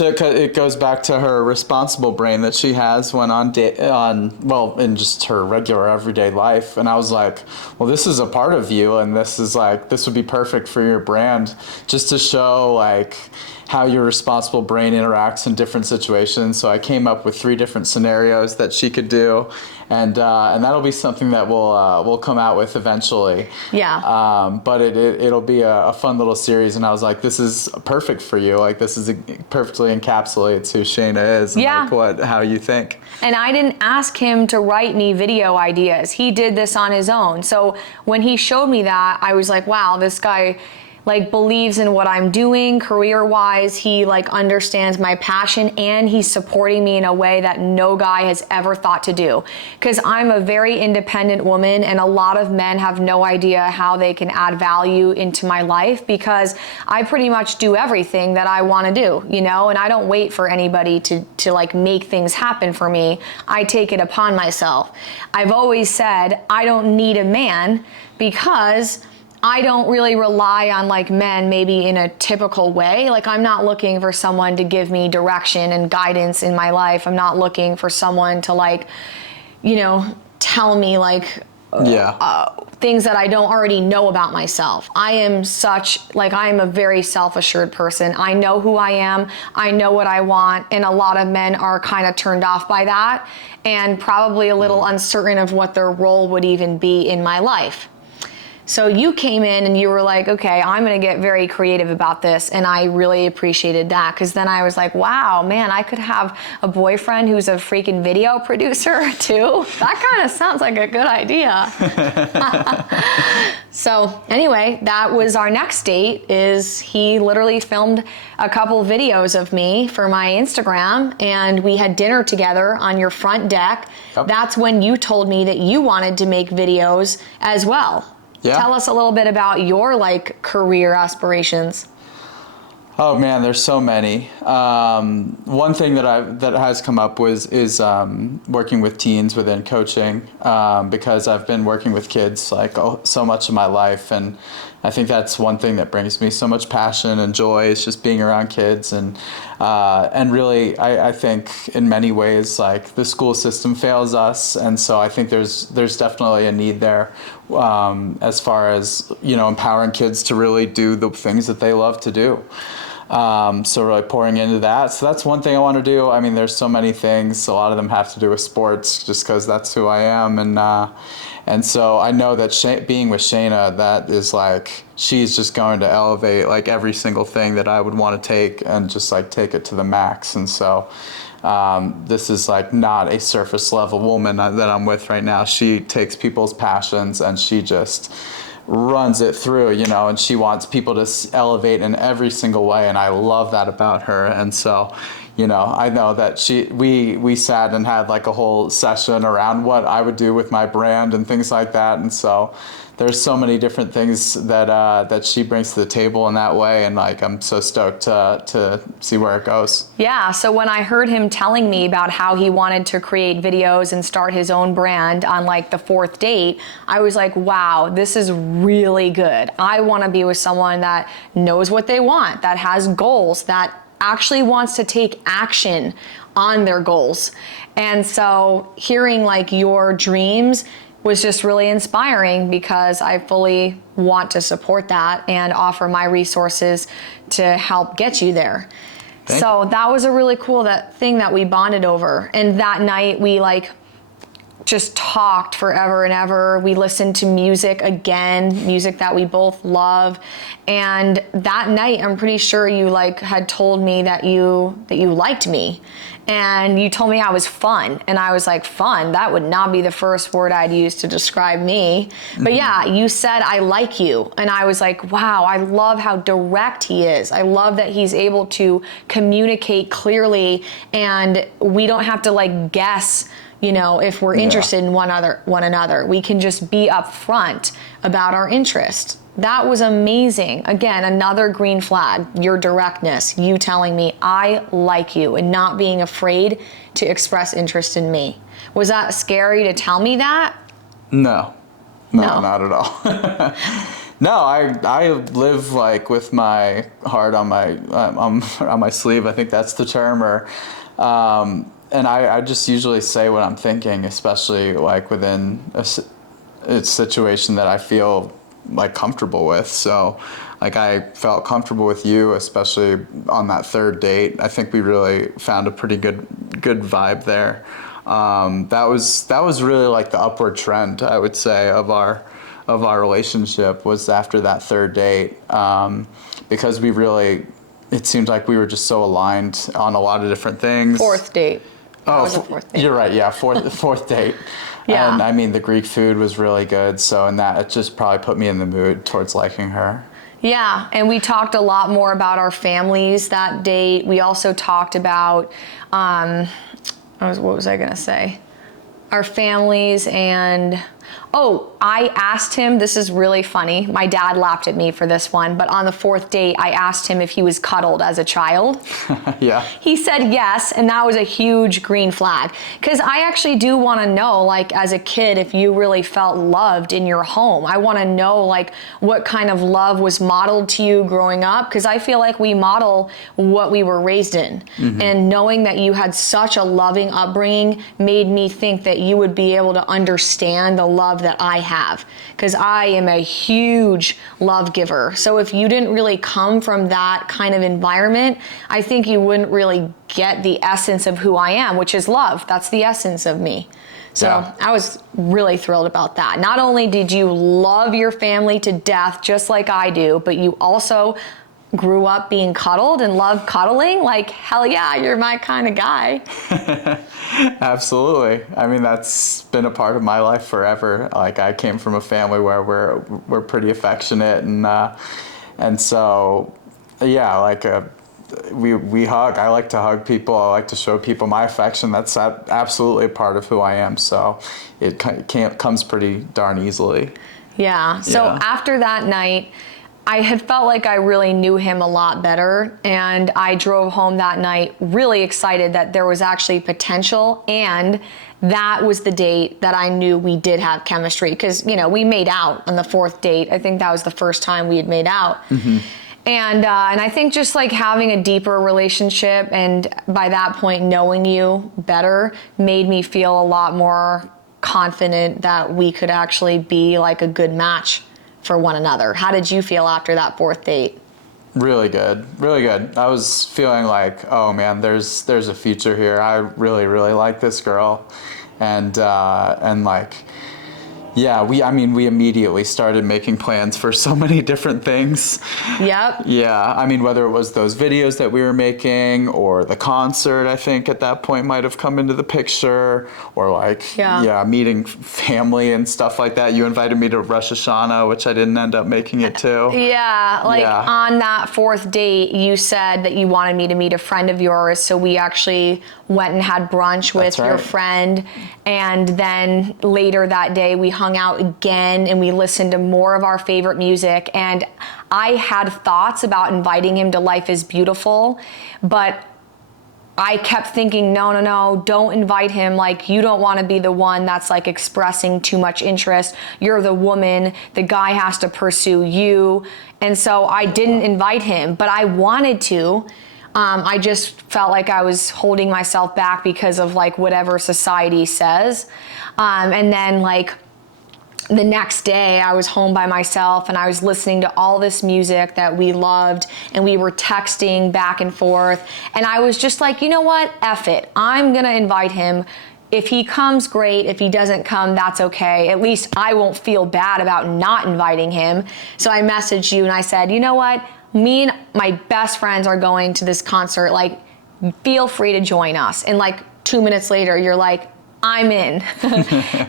It goes back to her responsible brain that she has when in just her regular everyday life. And I was like, well, this is a part of you, and this would be perfect for your brand, just to show like how your responsible brain interacts in different situations. So I came up with 3 different scenarios that she could do, and that'll be something that we'll come out with eventually. Yeah. But it'll be a fun little series, and I was like, this is perfect for you. Like, this is perfectly encapsulates who Shana is and like how you think. And I didn't ask him to write me video ideas. He did this on his own. So when he showed me that, I was like, wow, this guy like believes in what I'm doing career-wise. He like understands my passion, and he's supporting me in a way that no guy has ever thought to do. Because I'm a very independent woman, and a lot of men have no idea how they can add value into my life, because I pretty much do everything that I want to do, and I don't wait for anybody to like make things happen for me. I take it upon myself. I've always said I don't need a man, because I don't really rely on like men maybe in a typical way. Like, I'm not looking for someone to give me direction and guidance in my life. I'm not looking for someone to like, tell me like things that I don't already know about myself. I am a very self-assured person. I know who I am. I know what I want. And a lot of men are kind of turned off by that, and probably a little uncertain of what their role would even be in my life. So you came in and you were like, okay, I'm going to get very creative about this. And I really appreciated that, because then I was like, wow, man, I could have a boyfriend who's a freaking video producer too. That kind of sounds like a good idea. So anyway, that was our next date. Is he literally filmed a couple videos of me for my Instagram, and we had dinner together on your front deck. Yep. That's when you told me that you wanted to make videos as well. Yeah. Tell us a little bit about your like career aspirations. Oh man, there's so many. One thing that has come up is working with teens within coaching, because I've been working with kids like so much of my life, and I think that's one thing that brings me so much passion and joy, is just being around kids, and really I think in many ways like the school system fails us, and so I think there's definitely a need there, as far as empowering kids to really do the things that they love to do. So really pouring into that. So that's one thing I want to do. I mean, there's so many things. A lot of them have to do with sports, just because that's who I am. And so I know that being with Shana, that is like, she's just going to elevate like every single thing that I would want to take, and just like take it to the max. And so this is like not a surface level woman that I'm with right now. She takes people's passions and she just runs it through, and she wants people to elevate in every single way, and I love that about her. And so, I know that we sat and had like a whole session around what I would do with my brand and things like that, and so there's so many different things that she brings to the table in that way, and like I'm so stoked to see where it goes. Yeah, so when I heard him telling me about how he wanted to create videos and start his own brand on like the 4th date, I was like, wow, this is really good. I want to be with someone that knows what they want, that has goals, that actually wants to take action on their goals. And so hearing like your dreams was just really inspiring, because I fully want to support that and offer my resources to help get you there. So that was a really cool thing that we bonded over. And that night we like just talked forever and ever. We listened to music again, music that we both love. And that night, I'm pretty sure you like had told me that you liked me. And you told me I was fun. And I was like, fun? That would not be the first word I'd use to describe me. But yeah, you said, I like you. And I was like, wow, I love how direct he is. I love that he's able to communicate clearly and we don't have to like guess, you know, if we're interested in one another. We can just be upfront about our interest. That was amazing. Again, another green flag, your directness, you telling me I like you and not being afraid to express interest in me. Was that scary to tell me that? No, not at all. No, I live like with my heart on my sleeve. I think that's the term, and I just usually say what I'm thinking, especially like within a situation that I feel like comfortable with. So like I felt comfortable with you, especially on that third date. I think we really found a pretty good vibe there. That was really like the upward trend, I would say, of our relationship was after that third date, because it seemed like we were just so aligned on a lot of different things. Fourth date. Oh, was the fourth date. You're right. Yeah, fourth date. Yeah. And I mean, the Greek food was really good. So, and that it just probably put me in the mood towards liking her. Yeah, and we talked a lot more about our families that date. We also talked about, what was I gonna say? Our families and, I asked him, this is really funny. My dad laughed at me for this one, but on the fourth date, I asked him if he was cuddled as a child. Yeah. He said yes, and that was a huge green flag. Because I actually do want to know, like, as a kid, if you really felt loved in your home. I want to know, like, what kind of love was modeled to you growing up, because I feel like we model what we were raised in. Mm-hmm. And knowing that you had such a loving upbringing made me think that you would be able to understand the love that I have, because I am a huge love giver. So if you didn't really come from that kind of environment, I think you wouldn't really get the essence of who I am, which is love. That's the essence of me. So yeah. I was really thrilled about that. Not only did you love your family to death, just like I do, but you also grew up being cuddled and loved cuddling. Like, hell yeah, you're my kind of guy. Absolutely. I mean, that's been a part of my life forever. Like, I came from a family where we're pretty affectionate, and so yeah, like we hug. I like to hug people. I like to show people my affection. That's absolutely a part of who I am. So it comes pretty darn easily. Yeah. So after that night, I had felt like I really knew him a lot better, and I drove home that night really excited that there was actually potential, and that was the date that I knew we did have chemistry, because, you know, we made out on the fourth date. I think that was the first time we had made out. Mm-hmm. And I think just like having a deeper relationship, and by that point knowing you better, made me feel a lot more confident that we could actually be like a good match for one another. How did you feel after that fourth date? Really good, really good. I was feeling like, oh man, there's a future here. I really, really like this girl, and like, yeah, we immediately started making plans for so many different things. Yep. Yeah, I mean, whether it was those videos that we were making, or the concert, I think at that point might have come into the picture, or like, meeting family and stuff like that. You invited me to Rosh Hashanah, which I didn't end up making it to. Yeah, on that fourth date, you said that you wanted me to meet a friend of yours, so we actually went and had brunch with your friend, and then later that day we hung out again and we listened to more of our favorite music, and I had thoughts about inviting him to Life is Beautiful, but I kept thinking, no, don't invite him. Like, you don't want to be the one that's like expressing too much interest. You're the woman, the guy has to pursue you. And so I didn't invite him, but I wanted to. I just felt like I was holding myself back because of like whatever society says. And then like the next day I was home by myself and I was listening to all this music that we loved, and we were texting back and forth. And I was just like, you know what? F it. I'm gonna invite him. If he comes, great. If he doesn't come, that's okay. At least I won't feel bad about not inviting him. So I messaged you and I said, you know what? Me and my best friends are going to this concert. Like, feel free to join us. And like 2 minutes later, you're like, I'm in.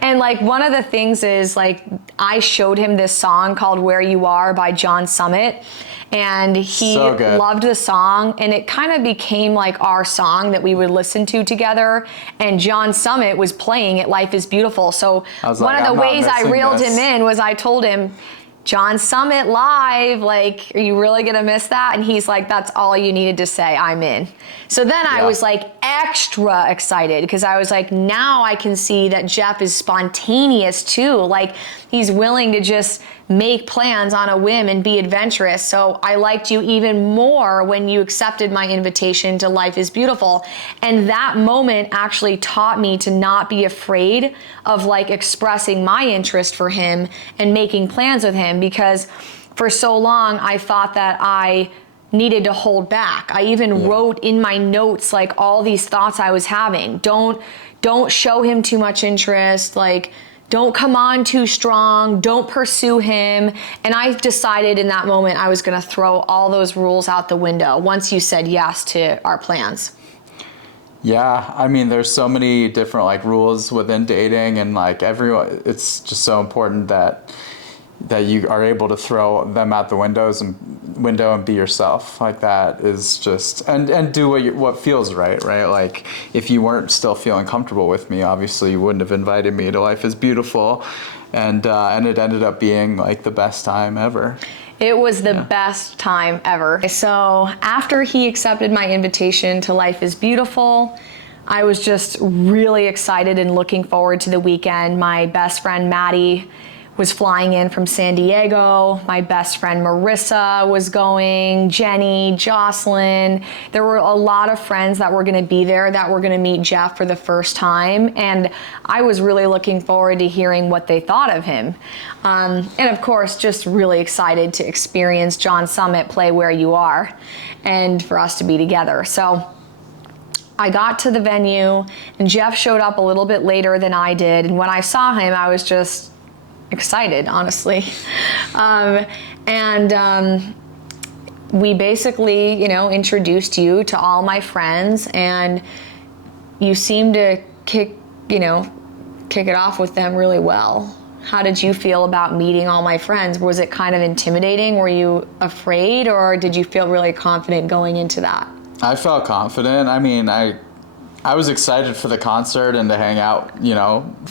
And like one of the things is like, I showed him this song called Where You Are by John Summit. And he loved the song, and it kind of became like our song that we would listen to together. And John Summit was playing it, Life is Beautiful. So one of the ways I reeled him in was I told him, John Summit live, like, are you really gonna miss that? And he's like, that's all you needed to say, I'm in. So then I was like extra excited, because I was like, now I can see that Jeff is spontaneous too. Like, he's willing to just make plans on a whim and be adventurous. So I liked you even more when you accepted my invitation to Life is Beautiful. And that moment actually taught me to not be afraid of like expressing my interest for him and making plans with him, because for so long I thought that I needed to hold back. I even wrote in my notes like all these thoughts I was having. Don't show him too much interest, like don't come on too strong, don't pursue him. And I decided in that moment I was gonna throw all those rules out the window once you said yes to our plans. Yeah, I mean, there's so many different like rules within dating, and like everyone, it's just so important that you are able to throw them out the window and be yourself. Like that is just, and do what feels right? Like if you weren't still feeling comfortable with me, obviously you wouldn't have invited me to Life is Beautiful, and it ended up being like the best time ever. It was the best time ever. So after he accepted my invitation to Life is Beautiful, I was just really excited and looking forward to the weekend. My best friend Maddie was flying in from San Diego. My best friend Marissa was going, Jenny, Jocelyn. There were a lot of friends that were gonna be there that were gonna meet Jeff for the first time. And I was really looking forward to hearing what they thought of him. And of course, just really excited to experience John Summit play Where You Are and for us to be together. So I got to the venue and Jeff showed up a little bit later than I did. And when I saw him, I was just excited, honestly. We basically, introduced you to all my friends, and you seemed to kick it off with them really well. How did you feel about meeting all my friends? Was it kind of intimidating? Were you afraid, or did you feel really confident going into that? I felt confident. I mean, I was excited for the concert and to hang out,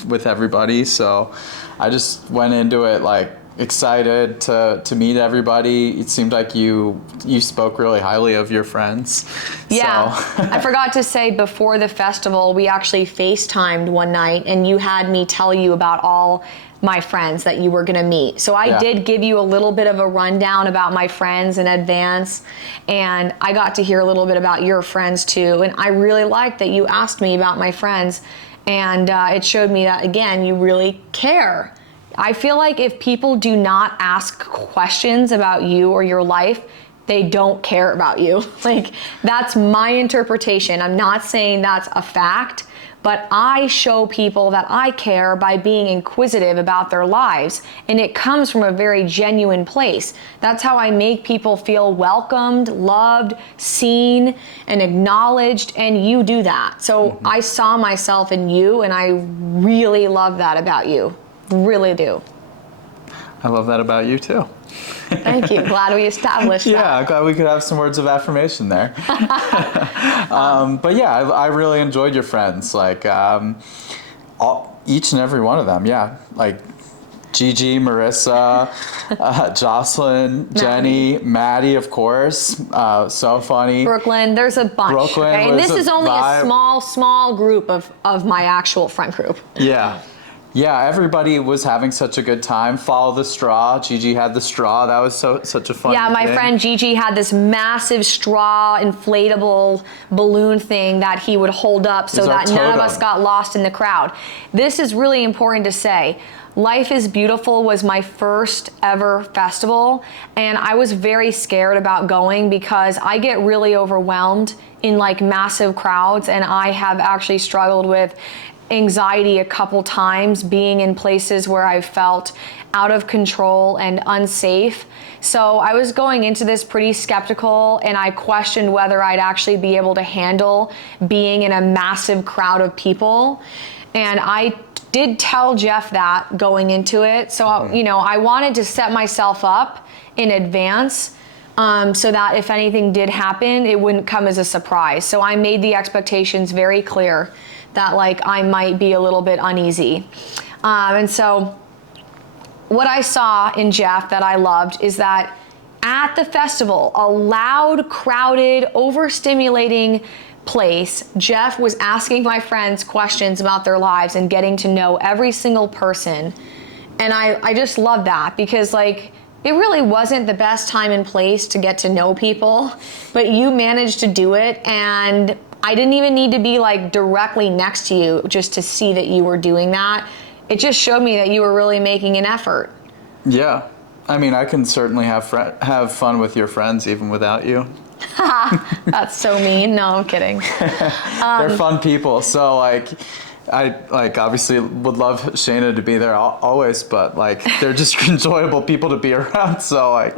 with everybody. So I just went into it like excited to meet everybody. It seemed like you spoke really highly of your friends. Yeah, so. I forgot to say, before the festival, we actually FaceTimed one night, and you had me tell you about all my friends that you were gonna meet. So I did give you a little bit of a rundown about my friends in advance, and I got to hear a little bit about your friends too. And I really liked that you asked me about my friends, and it showed me that, again, you really care. I feel like if people do not ask questions about you or your life, they don't care about you. Like, that's my interpretation. I'm not saying that's a fact, but I show people that I care by being inquisitive about their lives, and it comes from a very genuine place. That's how I make people feel welcomed, loved, seen, and acknowledged, and you do that. So I saw myself in you, and I really love that about you. Really do. I love that about you too. Thank you. Glad we established that. Yeah, glad we could have some words of affirmation there. But yeah, I really enjoyed your friends. Like each and every one of them. Yeah, like Gigi, Marissa, Jocelyn, Jenny, Maddie, of course. So funny. Brooklyn. There's a bunch. Brooklyn. Okay? And this is only a small group of my actual friend group. Yeah. Yeah, everybody was having such a good time. Follow the straw. Gigi had the straw. That was such a fun thing. Yeah, my friend Gigi had this massive straw inflatable balloon thing that he would hold up so that none of us got lost in the crowd. This is really important to say. Life is Beautiful was my first ever festival, and I was very scared about going because I get really overwhelmed in like massive crowds, and I have actually struggled with anxiety a couple times being in places where I felt out of control and unsafe. So I was going into this pretty skeptical, and I questioned whether I'd actually be able to handle being in a massive crowd of people. And I did tell Jeff that going into it. So, I wanted to set myself up in advance so that if anything did happen, it wouldn't come as a surprise. So I made the expectations very clear that I might be a little bit uneasy. And so what I saw in Jeff that I loved is that at the festival, a loud, crowded, overstimulating place, Jeff was asking my friends questions about their lives and getting to know every single person. And I just love that because it really wasn't the best time and place to get to know people, but you managed to do it, and I didn't even need to be directly next to you just to see that you were doing that. It just showed me that you were really making an effort. Yeah. I mean, I can certainly have fun with your friends even without you. That's so mean. No, I'm kidding. They're fun people. So I obviously would love Shana to be there always, but they're just enjoyable people to be around. So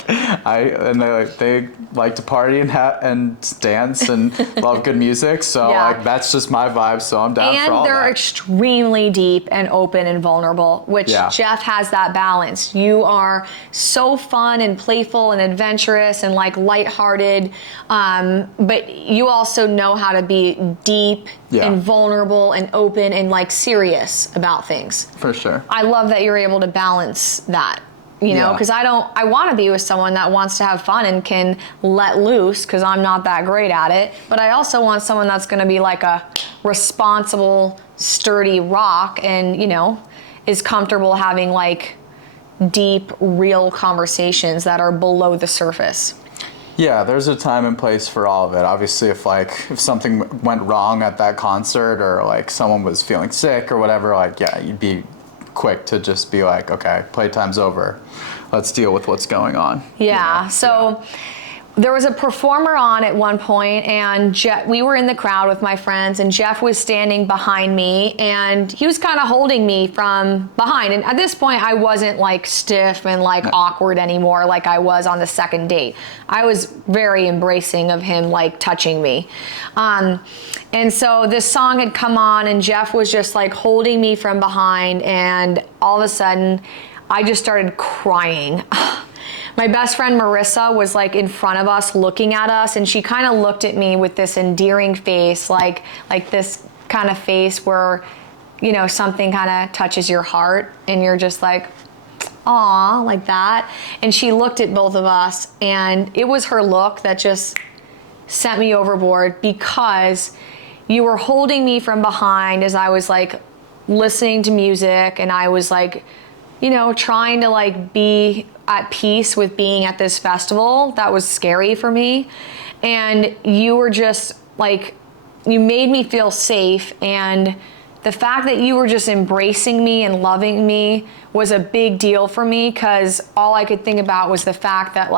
they like to party and dance and love good music. So Yeah. that's just my vibe. So I'm down for all And they're that. extremely deep and open and vulnerable, which Jeff has that balance. You are so fun and playful and adventurous and lighthearted, but you also know how to be deep and vulnerable and open and serious about things. For sure. I love that you're able to balance that, because I want to be with someone that wants to have fun and can let loose, because I'm not that great at it. But I also want someone that's going to be a responsible, sturdy rock and, is comfortable having deep, real conversations that are below the surface. Yeah, there's a time and place for all of it. Obviously, if something went wrong at that concert or someone was feeling sick or whatever, you'd be quick to just be okay, playtime's over. Let's deal with what's going on. Yeah. So there was a performer on at one point, and we were in the crowd with my friends, and Jeff was standing behind me, and he was kind of holding me from behind. And at this point, I wasn't stiff and awkward anymore like I was on the second date. I was very embracing of him touching me. And so this song had come on, and Jeff was just holding me from behind, and all of a sudden, I just started crying. My best friend Marissa was in front of us looking at us, and she kind of looked at me with this endearing face, like this kind of face where, something kind of touches your heart and you're just aw, like that. And she looked at both of us, and it was her look that just sent me overboard, because you were holding me from behind as I was listening to music, and I was trying to be at peace with being at this festival that was scary for me. And you were just you made me feel safe, and the fact that you were just embracing me and loving me was a big deal for me, because all I could think about was the fact that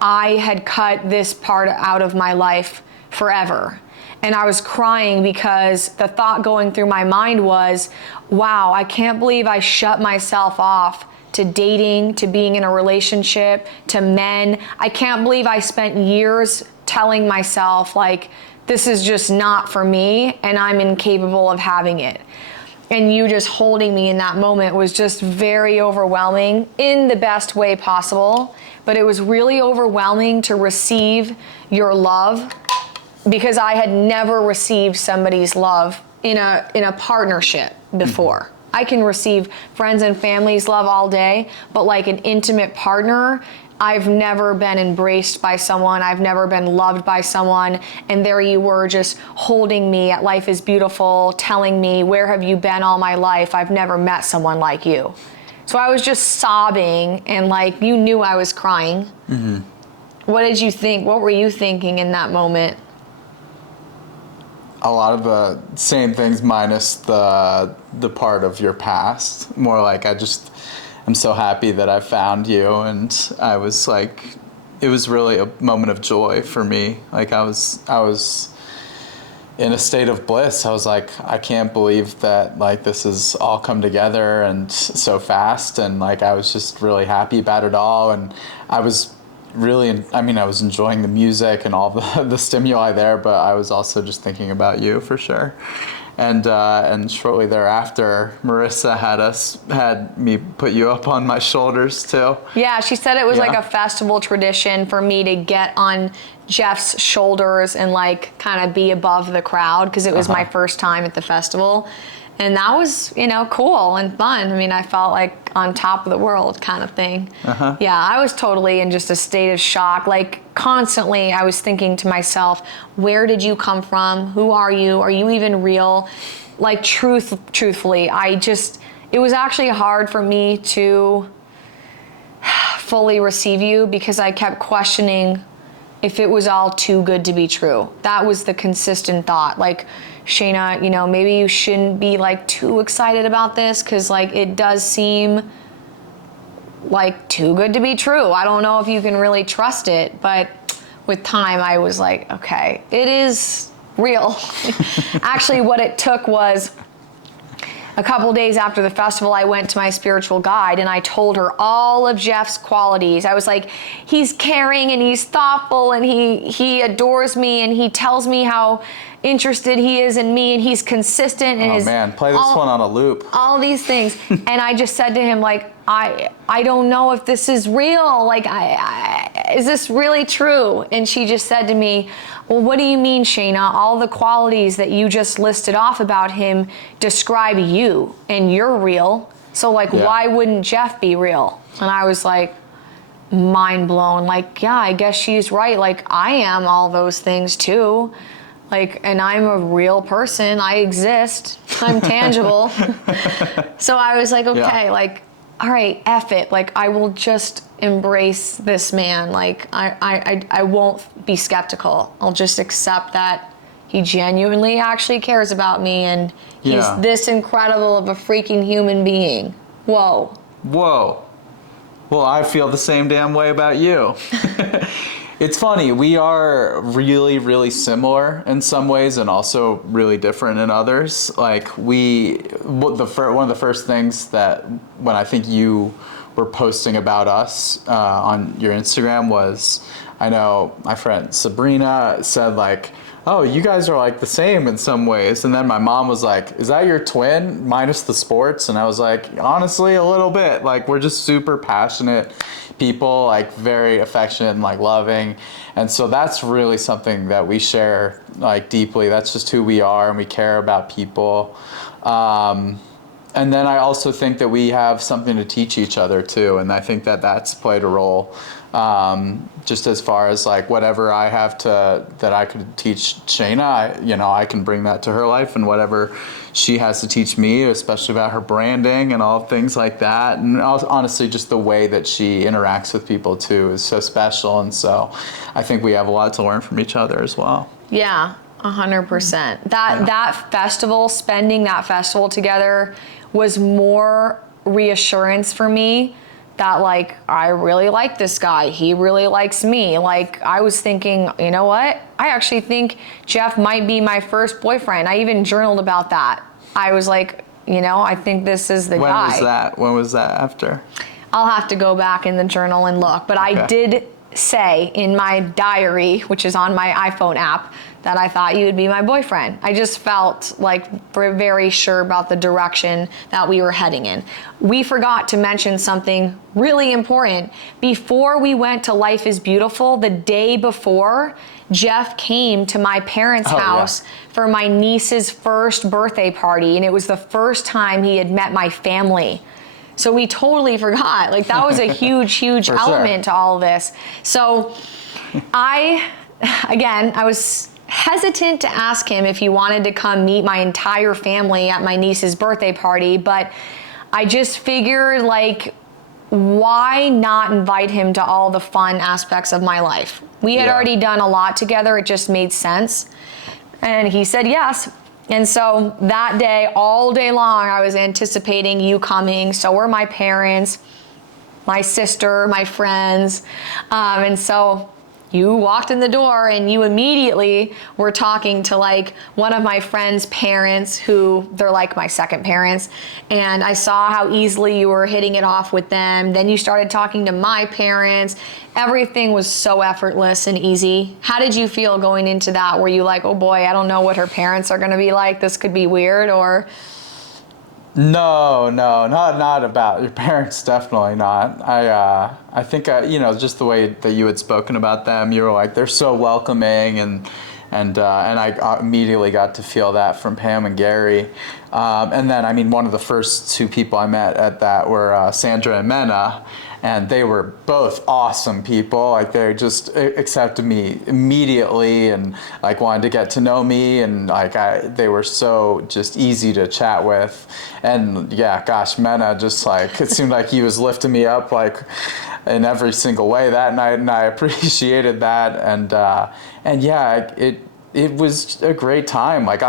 I had cut this part out of my life forever. And I was crying because the thought going through my mind was, wow, I can't believe I shut myself off to dating, to being in a relationship, to men. I can't believe I spent years telling myself this is just not for me and I'm incapable of having it. And you just holding me in that moment was just very overwhelming in the best way possible. But it was really overwhelming to receive your love, because I had never received somebody's love in a partnership before. I can receive friends and family's love all day, but an intimate partner, I've never been embraced by someone. I've never been loved by someone. And there you were, just holding me at Life is Beautiful, telling me, where have you been all my life? I've never met someone like you. So I was just sobbing, and you knew I was crying. Mm-hmm. What did you think? What were you thinking in that moment? A lot of the same things, minus the part of your past. More I'm so happy that I found you, and I was it was really a moment of joy for me. in a state of bliss. I was like, I can't believe that like this has all come together and so fast. And like, I was just really happy about it all. And I was really, I mean, I was enjoying the music and all the stimuli there, but I was also just thinking about you for sure. And shortly thereafter, Marissa had me put you up on my shoulders too. Yeah, she said it was Yeah. like a festival tradition for me to get on Jeff's shoulders and like kind of be above the crowd, because it was my first time at the festival. And that was, you know, cool and fun. I mean, I felt like on top of the world kind of thing. Yeah, I was totally in just a state of shock. Like constantly I was thinking to myself, where did you come from? Who are you? Are you even real? Like truthfully, it was actually hard for me to fully receive you, because I kept questioning if it was all too good to be true. That was the consistent thought. Like, Shana, you know, maybe you shouldn't be like too excited about this, because like it does seem like too good to be true. I don't know if you can really trust it, but with time I was like, okay, it is real. Actually, what it took was a couple days after the festival, I went to my spiritual guide and I told her all of Jeff's qualities. I was like, he's caring and he's thoughtful and he adores me and he tells me how interested he is in me and he's consistent. And Oh man, play this one on a loop. All these things. And I just said to him, like, I don't know if this is real. Like, is this really true? And she just said to me, well, what do you mean, Shana? All the qualities that you just listed off about him describe you, and you're real. So like, why wouldn't Jeff be real? And I was like, mind blown. Like, yeah, I guess she's right. Like, I am all those things too. Like, and I'm a real person. I exist. I'm tangible. So I was like, okay, like, all right, F it. Like, I will just embrace this man. Like, I won't be skeptical. I'll just accept that he genuinely actually cares about me and he's this incredible of a freaking human being. Whoa. Whoa. Well, I feel the same damn way about you. It's funny, we are really, really similar in some ways and also really different in others. Like one of the first things that when I think you were posting about us on your Instagram was, I know my friend Sabrina said like, oh, you guys are like the same in some ways. And then my mom was like, is that your twin minus the sports? And I was like, honestly, a little bit. Like, we're just super passionate people, like very affectionate and like loving. And so that's really something that we share like deeply. That's just who we are, and we care about people. And then I also think that we have something to teach each other too. And I think that that's played a role. Just as far as like whatever I have that I could teach Shana, I can bring that to her life, and whatever she has to teach me, especially about her branding and all things like that. And honestly, just the way that she interacts with people too is so special. And so I think we have a lot to learn from each other as well. Yeah, 100%. That festival, spending that festival together was more reassurance for me that like, I really like this guy. He really likes me. Like, I was thinking, you know what? I actually think Jeff might be my first boyfriend. I even journaled about that. I was like, I think this is the guy. When was that after? I'll have to go back in the journal and look. But I did say in my diary, which is on my iPhone app, that I thought you would be my boyfriend. I just felt like very sure about the direction that we were heading in. We forgot to mention something really important. Before we went to Life is Beautiful, the day before, Jeff came to my parents' house for my niece's first birthday party, and it was the first time he had met my family. So we totally forgot. Like, that was a huge element to all of this. So I was hesitant to ask him if he wanted to come meet my entire family at my niece's birthday party, but I just figured, like, why not invite him to all the fun aspects of my life? We had already done a lot together. It just made sense. And he said yes. And so that day, all day long, I was anticipating you coming. So were my parents, my sister, my friends. And so you walked in the door and you immediately were talking to like one of my friend's parents, who they're like my second parents. And I saw how easily you were hitting it off with them. Then you started talking to my parents. Everything was so effortless and easy. How did you feel going into that? Were you like, oh boy, I don't know what her parents are going to be like. This could be weird, or? No, not about your parents. Definitely not. I think just the way that you had spoken about them, you were like, they're so welcoming, and I immediately got to feel that from Pam and Gary. And then, I mean, one of the first two people I met at that were Sandra and Mena, and they were both awesome people. Like, they just accepted me immediately and like wanted to get to know me, and like they were so just easy to chat with. And yeah, gosh, Mena, just like, it seemed like he was lifting me up like in every single way that night, and I appreciated that. And yeah, it was a great time. Like,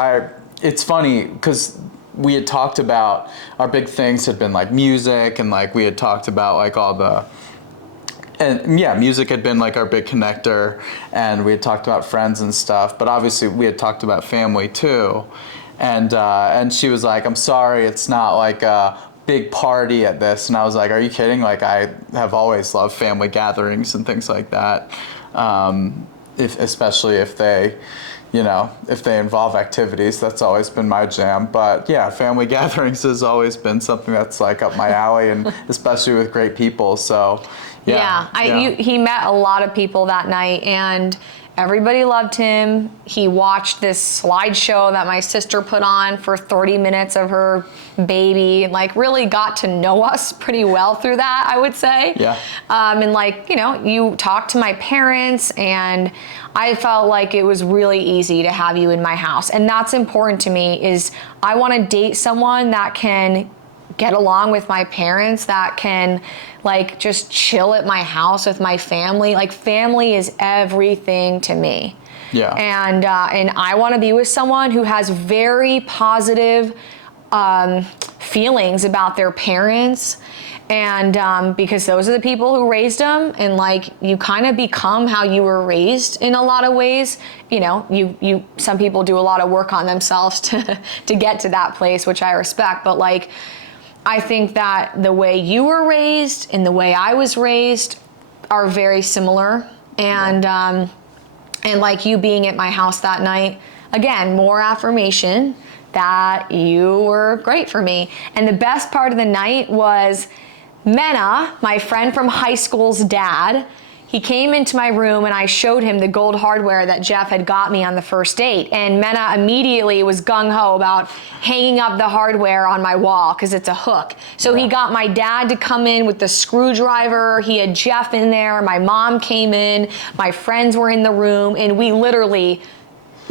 it's funny because we had talked about, our big things had been like music, and like we had talked about like music had been like our big connector, and we had talked about friends and stuff, but obviously we had talked about family too. And she was like, I'm sorry, it's not like a big party at this. And I was like, are you kidding? Like, I have always loved family gatherings and things like that. Especially if they involve activities, that's always been my jam. But yeah, family gatherings has always been something that's like up my alley, and especially with great people. So he met a lot of people that night, and everybody loved him. He watched this slideshow that my sister put on for 30 minutes of her baby, and like really got to know us pretty well through that, I would say. Yeah. And like, you talked to my parents, and I felt like it was really easy to have you in my house. And that's important to me, is I want to date someone that can get along with my parents, that can like just chill at my house with my family. Like, family is everything to me. Yeah. And I want to be with someone who has very positive feelings about their parents, and because those are the people who raised them, and like, you kind of become how you were raised in a lot of ways. Some people do a lot of work on themselves to get to that place, which I respect, but like, I think that the way you were raised and the way I was raised are very similar. And like, you being at my house that night, again, more affirmation that you were great for me. And the best part of the night was Mena, my friend from high school's dad. He came into my room and I showed him the gold hardware that Jeff had got me on the first date. And Mena immediately was gung-ho about hanging up the hardware on my wall because it's a hook. So he got my dad to come in with the screwdriver. He had Jeff in there. My mom came in. My friends were in the room. And we literally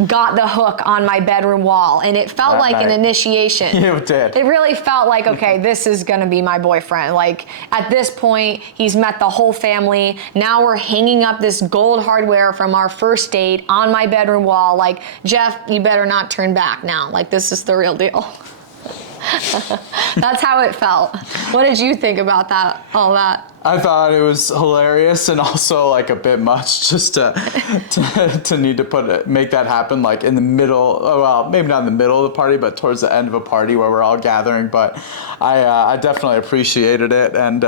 got the hook on my bedroom wall, and it felt like an initiation. You did. It really felt like, okay, this is gonna be my boyfriend. Like, at this point, he's met the whole family. Now we're hanging up this gold hardware from our first date on my bedroom wall. Like, Jeff, you better not turn back now. Like, this is the real deal. That's how it felt. What did you think about that? All that? I thought it was hilarious, and also like a bit much just to need to make that happen like in the middle. Well, maybe not in the middle of the party, but towards the end of a party where we're all gathering. But I definitely appreciated it, and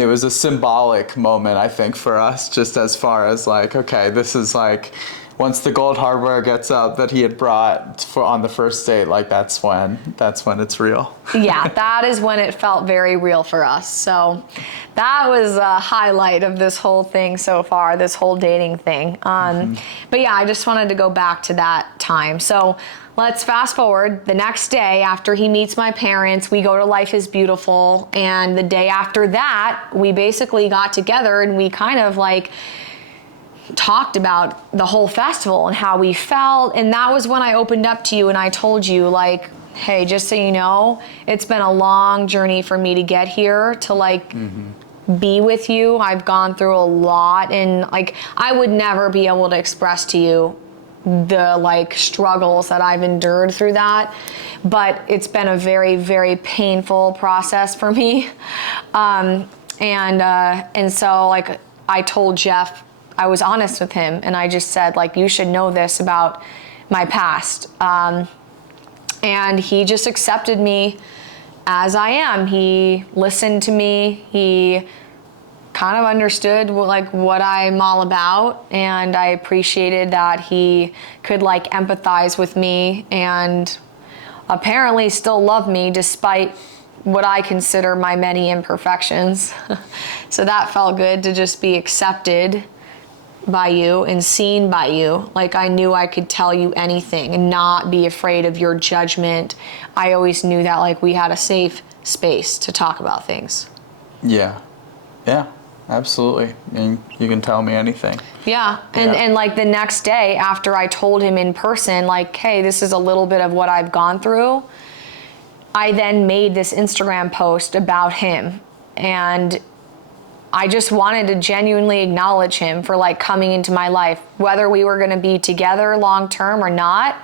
it was a symbolic moment, I think, for us, just as far as like, okay, this is like, once the gold hardware gets up that he had brought on the first date, like that's when it's real. Yeah, that is when it felt very real for us. So that was a highlight of this whole thing so far, this whole dating thing. But yeah, I just wanted to go back to that time. So let's fast forward. The next day after he meets my parents, we go to Life is Beautiful. And the day after that, we basically got together and we kind of like talked about the whole festival and how we felt. And that was when I opened up to you and I told you, like, hey, just so you know, it's been a long journey for me to get here to like be with you. I've gone through a lot, and like, I would never be able to express to you the like struggles that I've endured through that. But it's been a very, very painful process for me. And so like, I told Jeff I was honest with him, and I just said, like, you should know this about my past. And he just accepted me as I am. He listened to me. He kind of understood what I'm all about, and I appreciated that he could like empathize with me and apparently still love me despite what I consider my many imperfections. So that felt good to just be accepted by you and seen by you. Like I knew I could tell you anything and not be afraid of your judgment. I always knew that like we had a safe space to talk about things. Yeah. Absolutely. And you can tell me anything. Yeah. And like the next day after I told him in person, like, hey, this is a little bit of what I've gone through, I then made this Instagram post about him. And I just wanted to genuinely acknowledge him for like coming into my life, whether we were going to be together long term or not.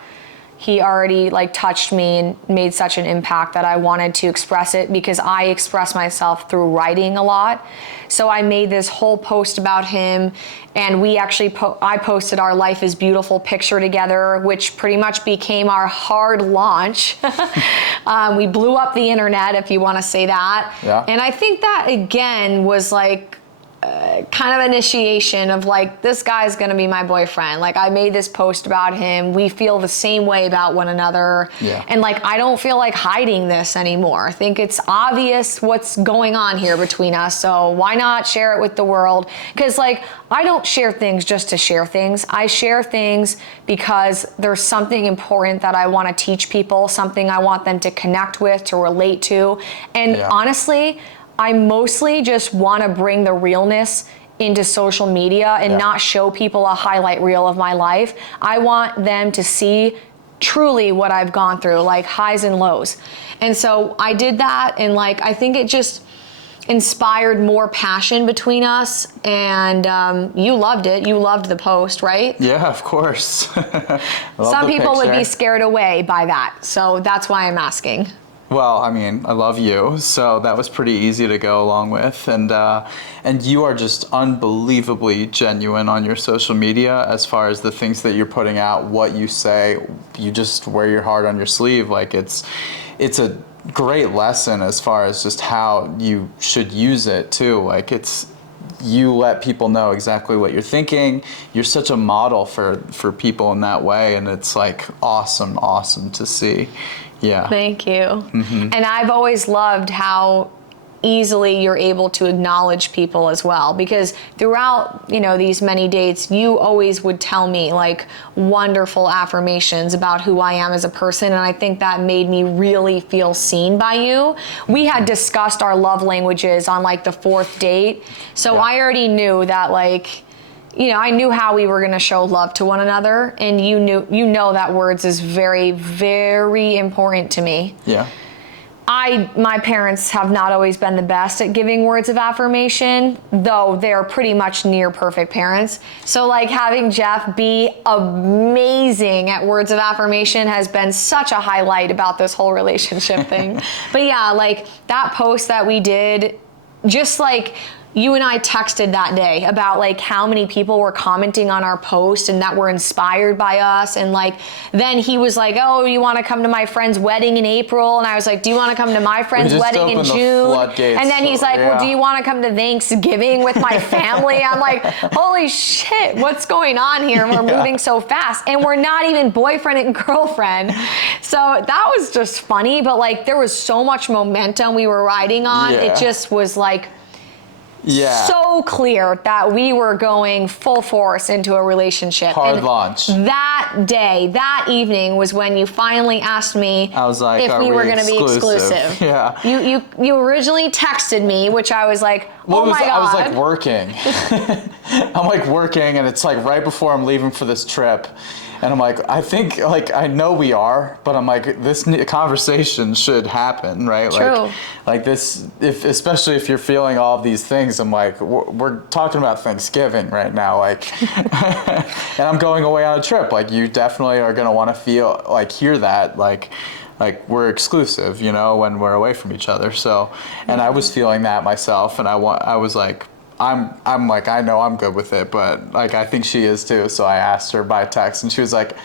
He already like touched me and made such an impact that I wanted to express it, because I express myself through writing a lot. So I made this whole post about him, and we actually I posted our Life is Beautiful picture together, which pretty much became our hard launch. We blew up the internet, if you want to say that. Yeah. And I think that again was like kind of initiation of like, this guy's gonna be my boyfriend. Like I made this post about him. We feel the same way about one another. Yeah. And like, I don't feel like hiding this anymore. I think it's obvious what's going on here between us. So why not share it with the world? Because like, I don't share things just to share things. I share things because there's something important that I want to teach people, something I want them to connect with, to relate to. And honestly, I mostly just want to bring the realness into social media and not show people a highlight reel of my life. I want them to see truly what I've gone through, like highs and lows. And so I did that, and like I think it just inspired more passion between us, and you loved it. You loved the post, right? Yeah, of course. Some people would be scared away by that, so that's why I'm asking. Well, I mean, I love you, so that was pretty easy to go along with, and you are just unbelievably genuine on your social media as far as the things that you're putting out, what you say. You just wear your heart on your sleeve. Like it's a great lesson as far as just how you should use it too. Like you let people know exactly what you're thinking. You're such a model for people in that way, and it's like awesome to see. Yeah. Thank you. Mm-hmm. And I've always loved how easily you're able to acknowledge people as well, because throughout, these many dates, you always would tell me like wonderful affirmations about who I am as a person, and I think that made me really feel seen by you. We had discussed our love languages on like the 4th date, so I already knew that like, I knew how we were going to show love to one another, and you know that words is very, very important to me. Yeah. My parents have not always been the best at giving words of affirmation, though they're pretty much near perfect parents. So like having Jeff be amazing at words of affirmation has been such a highlight about this whole relationship thing. But yeah, like that post that we did, just like you and I texted that day about like how many people were commenting on our post and that were inspired by us. And like, then he was like, oh, you want to come to my friend's wedding in April? And I was like, do you want to come to my friend's wedding in June? And then he's like, well, do you want to come to Thanksgiving with my family? I'm like, holy shit, what's going on here? We're moving so fast, and we're not even boyfriend and girlfriend. So that was just funny, but like there was so much momentum we were riding on. It just was like, so clear that we were going full force into a relationship. Hard launch. That day, that evening was when you finally asked me if we were going to be exclusive. Yeah. You originally texted me, which I was like, oh my God. I was like working. I'm like working, and it's like right before I'm leaving for this trip. And I'm like, I think, like, I know we are, but I'm like, this conversation should happen, right? True. Like this, especially if you're feeling all of these things, I'm like, we're talking about Thanksgiving right now, like, and I'm going away on a trip. Like, you definitely are gonna want to hear that, like we're exclusive, when we're away from each other. So, and I was feeling that myself, and I was like, I'm like, I know I'm good with it, but like I think she is too. So I asked her by text, and she was like,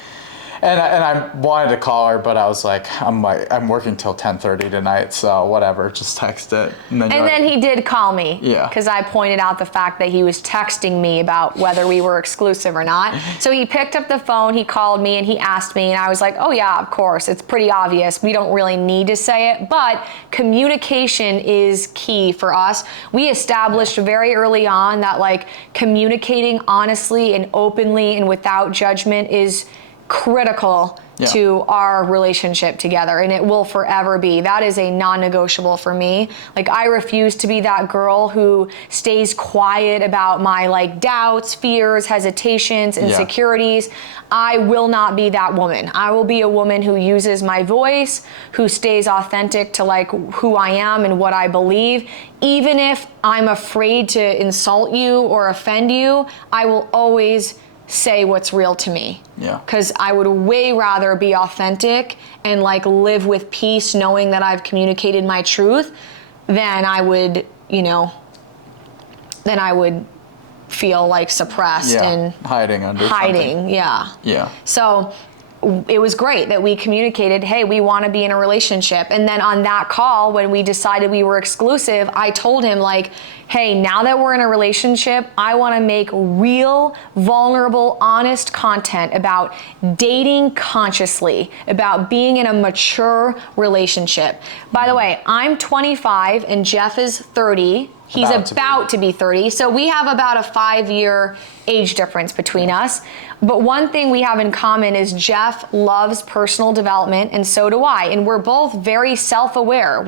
and I wanted to call her, but I was like, I'm working till 10:30 tonight, so whatever, just text it. And then he did call me. Yeah. Because I pointed out the fact that he was texting me about whether we were exclusive or not. So he picked up the phone, he called me, and he asked me, and I was like, oh yeah, of course, it's pretty obvious. We don't really need to say it, but communication is key for us. We established very early on that like communicating honestly and openly and without judgment is critical to our relationship together, and it will forever be. That is a non-negotiable for me. Like, I refuse to be that girl who stays quiet about my like doubts, fears, hesitations, insecurities. I will not be that woman. I will be a woman who uses my voice, who stays authentic to like who I am and what I believe. Even if I'm afraid to insult you or offend you, I will always say what's real to me. Yeah. Because I would way rather be authentic and like live with peace knowing that I've communicated my truth than I would, feel like suppressed and hiding under something. Yeah. So it was great that we communicated, hey, we want to be in a relationship. And then on that call, when we decided we were exclusive, I told him like, hey, now that we're in a relationship, I want to make real, vulnerable, honest content about dating consciously, about being in a mature relationship. By the way, I'm 25 and Jeff is 30. He's about to be 30. So we have about a 5-year age difference between us. But one thing we have in common is Jeff loves personal development, and so do I. And we're both very self-aware.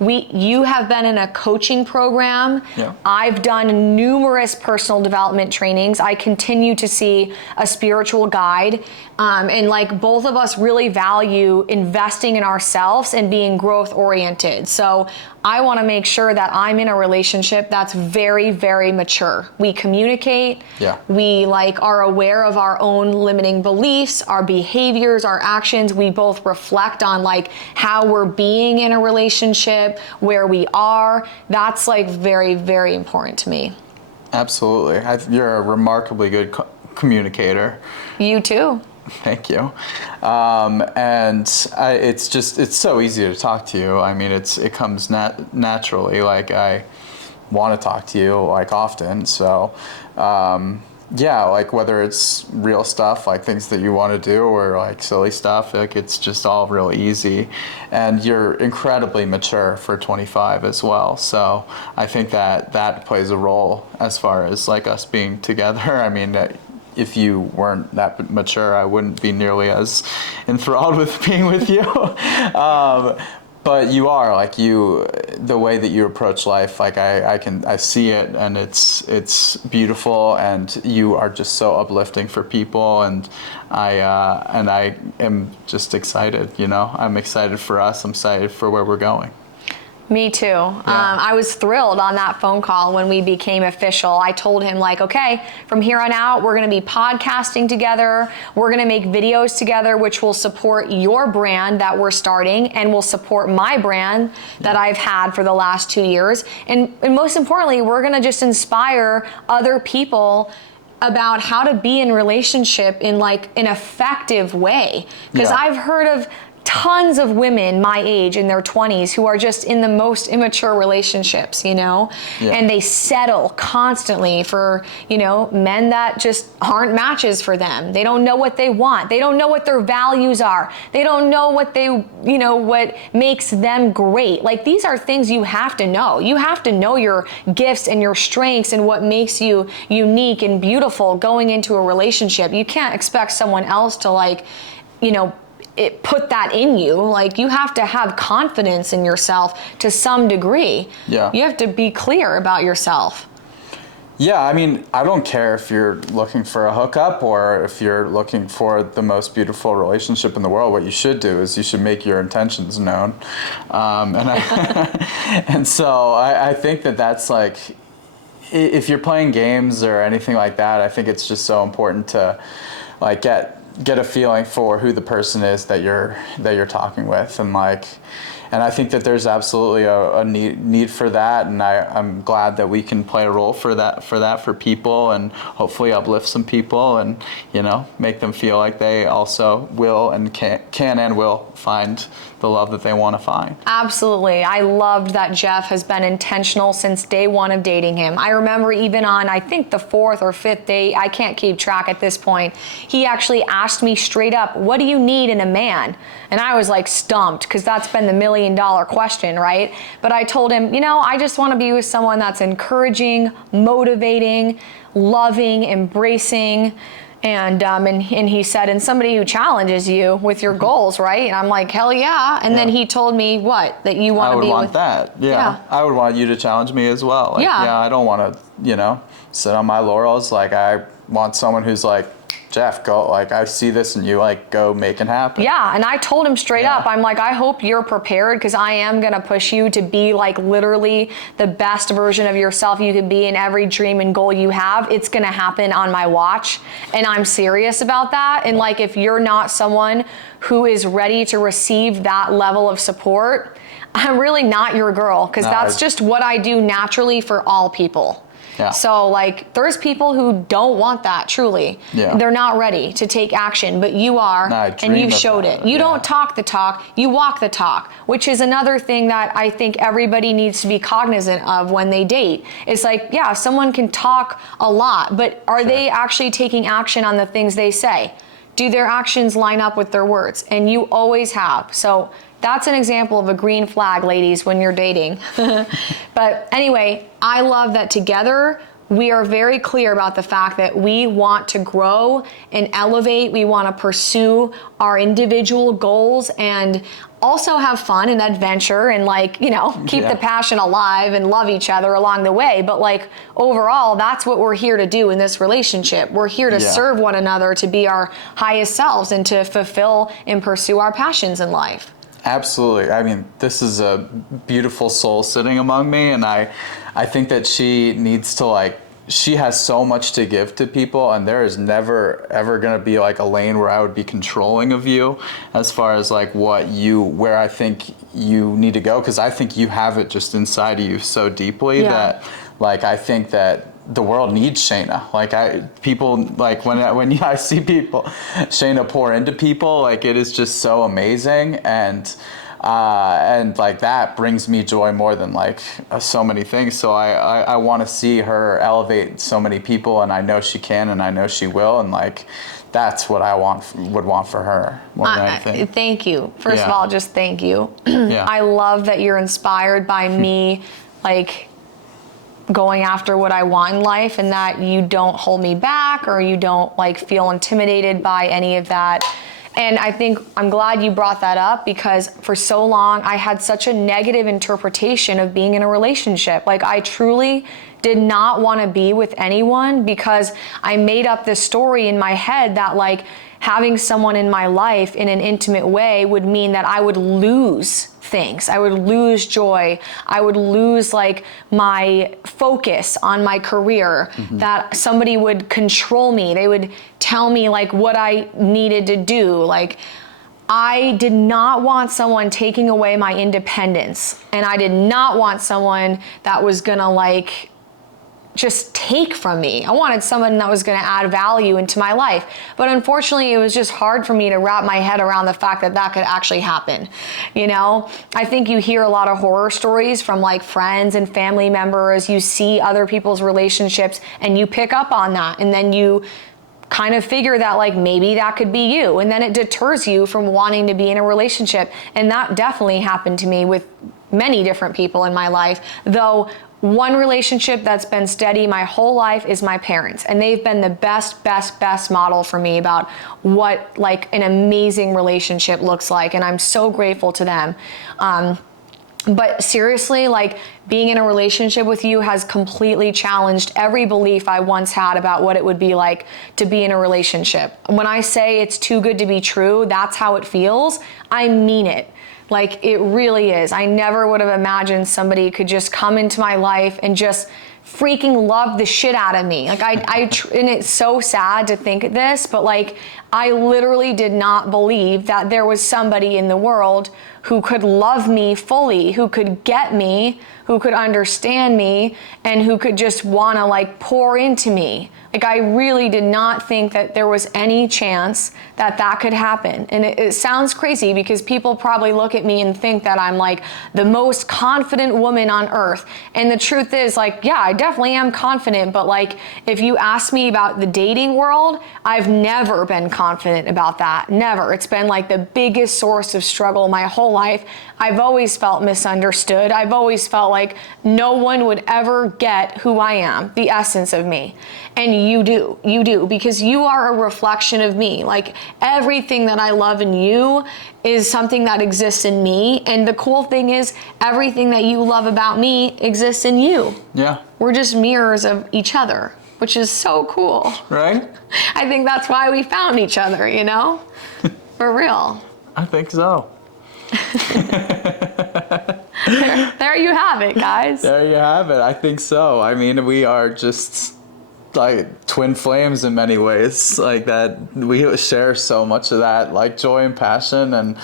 You have been in a coaching program. Yeah. I've done numerous personal development trainings. I continue to see a spiritual guide. And like both of us really value investing in ourselves and being growth oriented. So I want to make sure that I'm in a relationship that's very, very mature. We communicate. Yeah. We like are aware of our own limiting beliefs, our behaviors, our actions. We both reflect on like how we're being in a relationship, where we are. That's like very, very important to me. Absolutely. You're a remarkably good communicator. You too. Thank you. It's so easy to talk to you. I mean, it comes naturally. Like, I want to talk to you like often. So, like whether it's real stuff, like things that you want to do, or like silly stuff, like it's just all real easy. And you're incredibly mature for 25 as well. So I think that plays a role as far as like us being together. I mean, if you weren't that mature, I wouldn't be nearly as enthralled with being with you. But you are, like, the way that you approach life, like I see it, and it's beautiful, and you are just so uplifting for people, and I am just excited. I'm excited for us. I'm excited for where we're going. Me too. I was thrilled on that phone call when we became official. I told him like, okay, from here on out, we're going to be podcasting together. We're going to make videos together, which will support your brand that we're starting, and will support my brand that I've had for the last 2 years. And most importantly, we're going to just inspire other people about how to be in relationship in like an effective way. Because I've heard of tons of women my age in their 20s who are just in the most immature relationships, and they settle constantly for, men that just aren't matches for them. They don't know what they want. They don't know what their values are. They don't know what what makes them great. Like, these are things you have to know. You have to know your gifts and your strengths and what makes you unique and beautiful going into a relationship. You can't expect someone else to put that in you. Like, you have to have confidence in yourself to some degree. Yeah. You have to be clear about yourself. Yeah, I mean, I don't care if you're looking for a hookup or if you're looking for the most beautiful relationship in the world. What you should do is you should make your intentions known. And so I think that's like, if you're playing games or anything like that, I think it's just so important to like get a feeling for who the person is that you're talking with, and And I think that there's absolutely a need for that, and I'm glad that we can play a role for for people, and hopefully uplift some people, and make them feel like they also will and can and will find the love that they want to find. Absolutely. I loved that Jeff has been intentional since day one of dating him. I remember even on, I think, the 4th or 5th date, I can't keep track at this point, he actually asked me straight up, what do you need in a man? And I was like stumped, because that's been the $1 million question, right? But I told him, I just want to be with someone that's encouraging, motivating, loving, embracing. And he said, and somebody who challenges you with your goals, right? And I'm like, hell yeah. And then he told me what? That you want to be with... I would want that. Yeah. I would want you to challenge me as well. Like, yeah, I don't want to, sit on my laurels. Like, I want someone who's like, Jeff, go, like, I see this and you, like, go make it happen. Yeah, and I told him straight up, I'm like, I hope you're prepared, because I am going to push you to be, like, literally the best version of yourself you could be in every dream and goal you have. It's going to happen on my watch, and I'm serious about that. And, like, if you're not someone who is ready to receive that level of support, I'm really not your girl, because that's just what I do naturally for all people. Yeah. So, like, there's people who don't want that, truly. Yeah. They're not ready to take action, but you are, and you've showed it. You don't talk the talk, you walk the talk, which is another thing that I think everybody needs to be cognizant of when they date. It's like, yeah, someone can talk a lot, but are they actually taking action on the things they say? Do their actions line up with their words? And you always have. So that's an example of a green flag, ladies, when you're dating. But anyway, I love that together we are very clear about the fact that we want to grow and elevate. We want to pursue our individual goals and also have fun and adventure and, like, keep the passion alive and love each other along the way. But, like, overall, that's what we're here to do in this relationship. We're here to serve one another, to be our highest selves, and to fulfill and pursue our passions in life. Absolutely. I mean, this is a beautiful soul sitting among me, and I think that she needs to, like, she has so much to give to people, and there is never ever going to be, like, a lane where I would be controlling of you as far as, like, where I think you need to go, because I think you have it just inside of you so deeply that, like, I think that the world needs Shana. Like, when I see people, Shana pour into people, like, it is just so amazing, and like, that brings me joy more than, like, so many things. So I want to see her elevate so many people, and I know she can, and I know she will, and, like, that's what I would want for her more than anything. Thank you. First of all, just thank you. Yeah. I love that you're inspired by me, like, going after what I want in life, and that you don't hold me back, or you don't, like, feel intimidated by any of that. And I think I'm glad you brought that up, because for so long I had such a negative interpretation of being in a relationship. Like, I truly did not want to be with anyone, because I made up this story in my head that, like, having someone in my life in an intimate way would mean that I would lose things. I would lose joy. I would lose, like, my focus on my career, that somebody would control me. They would tell me, like, what I needed to do. Like, I did not want someone taking away my independence, and I did not want someone that was gonna, like, just take from me. I wanted someone that was going to add value into my life. But unfortunately, it was just hard for me to wrap my head around the fact that that could actually happen. I think you hear a lot of horror stories from, like, friends and family members. You see other people's relationships and you pick up on that, and then you kind of figure that, like, maybe that could be you, and then it deters you from wanting to be in a relationship. And that definitely happened to me with many different people in my life, though. One relationship that's been steady my whole life is my parents, and they've been the best model for me about what, like, an amazing relationship looks like, and I'm so grateful to them. But seriously, like, being in a relationship with you has completely challenged every belief I once had about what it would be like to be in a relationship. When I say it's too good to be true, that's how it feels. I mean it. Like, it really is. I never would have imagined somebody could just come into my life and just freaking loved the shit out of me. Like and it's so sad to think this, but like I literally did not believe that there was somebody in the world who could love me fully, who could get me, who could understand me, and who could just want to like pour into me. Like I really did not think that there was any chance that that could happen. And it sounds crazy because people probably look at me and think that I'm like the most confident woman on earth. And the truth is like, yeah, I definitely am confident, but like if you ask me about the dating world, I've never been confident about that. Never. It's been like the biggest source of struggle my whole life. I've always felt misunderstood. I've always felt like no one would ever get who I am, the essence of me. And you do, because you are a reflection of me. Like everything that I love in you is something that exists in me. And the cool thing is everything that you love about me exists in you. Yeah. We're just mirrors of each other, which is so cool. Right? I think that's why we found each other, you know? For real. I think so. There you have it, guys. There you have it. I think so. I mean, we are just like twin flames in many ways. Like that, we share so much of that, like joy and passion. And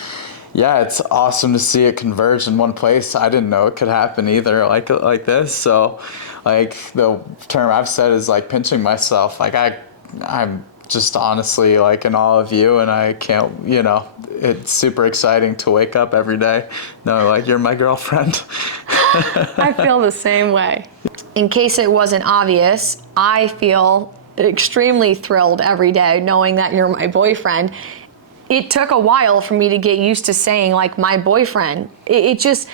yeah, it's awesome to see it converge in one place. I didn't know it could happen either, like this. So, like the term I've said is like pinching myself. Like I'm just honestly like in awe of you, and I can't, it's super exciting to wake up every day knowing like you're my girlfriend. I feel the same way. In case it wasn't obvious, I feel extremely thrilled every day knowing that you're my boyfriend. It took a while for me to get used to saying like my boyfriend. It just,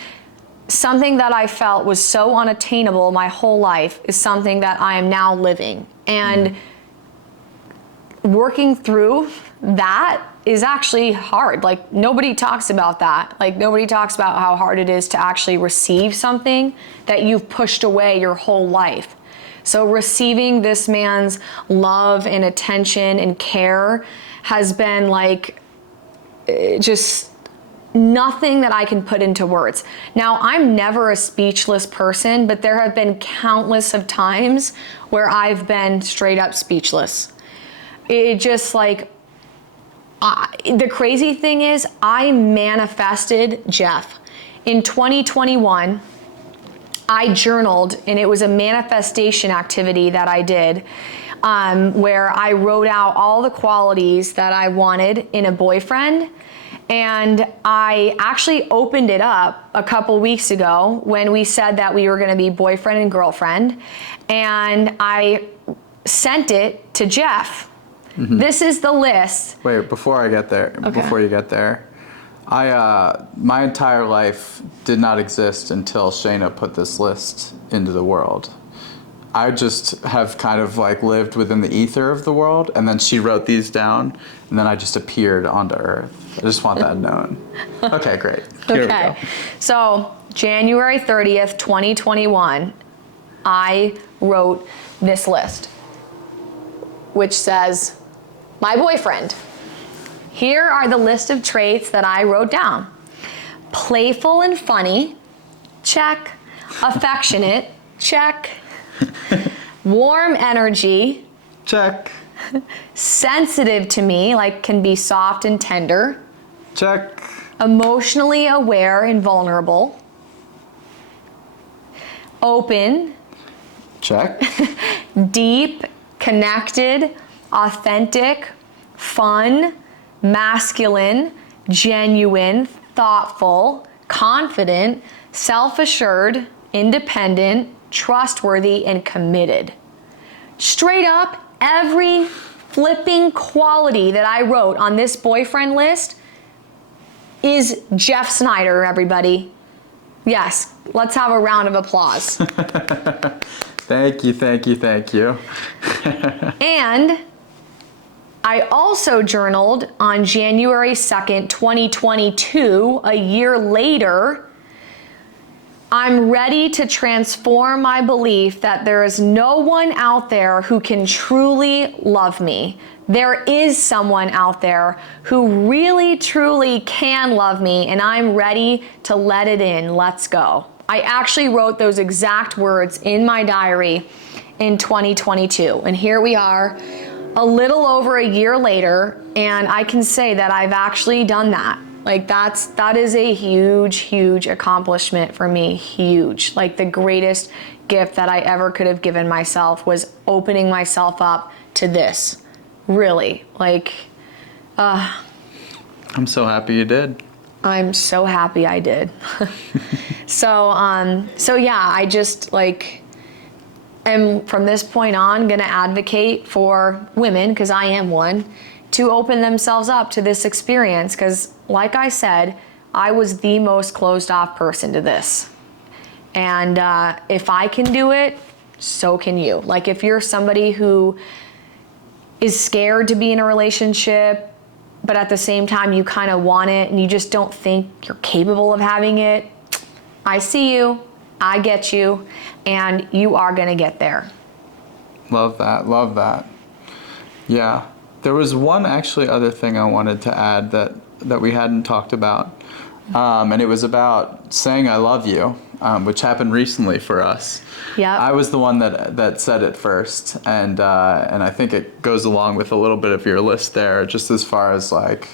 something that I felt was so unattainable my whole life is something that I am now living. And working through that is actually hard. Like nobody talks about that. Like nobody talks about how hard it is to actually receive something that you've pushed away your whole life. So receiving this man's love and attention and care has been like just nothing that I can put into words. Now, I'm never a speechless person, but there have been countless of times where I've been straight up speechless. It just like, the crazy thing is I manifested Jeff. In 2021, I journaled, and it was a manifestation activity that I did where I wrote out all the qualities that I wanted in a boyfriend. And I actually opened it up a couple weeks ago when we said that we were going to be boyfriend and girlfriend. And I sent it to Jeff. Mm-hmm. This is the list. Wait, before you get there, my entire life did not exist until Shana put this list into the world. I just have kind of like lived within the ether of the world, and then she wrote these down, and then I just appeared onto Earth. I just want that known. Okay, great. Here we go. So January 30th, 2021, I wrote this list, which says, my boyfriend. Here are the list of traits that I wrote down. Playful and funny, check. Affectionate, check. Warm energy, check. Sensitive to me, like can be soft and tender, check. Emotionally aware and vulnerable. Open, check. Deep, connected, authentic, fun, masculine, genuine, thoughtful, confident, self-assured, independent, trustworthy, and committed. Straight up, every flipping quality that I wrote on this boyfriend list is Jeff Snyder, everybody. Yes, let's have a round of applause. Thank you. And I also journaled on January 2nd, 2022, a year later. I'm ready to transform my belief that there is no one out there who can truly love me. There is someone out there who really, truly can love me, and I'm ready to let it in. Let's go. I actually wrote those exact words in my diary in 2022. And here we are a little over a year later, and I can say that I've actually done that. Like that is a huge, huge accomplishment for me. Huge. Like the greatest gift that I ever could have given myself was opening myself up to this. Really. Like, I'm so happy you did. I'm so happy I did. So yeah, I just like am from this point on gonna advocate for women, because I am one, to open themselves up to this experience. Because like I said, I was the most closed off person to this. And if I can do it, so can you. Like if you're somebody who is scared to be in a relationship, but at the same time you kind of want it and you just don't think you're capable of having it, I see you, I get you, and you are gonna get there. Love that, love that. Yeah, there was one actually other thing I wanted to add that we hadn't talked about, and it was about saying I love you, which happened recently for us. Yeah. I was the one that said it first, and I think it goes along with a little bit of your list there, just as far as like,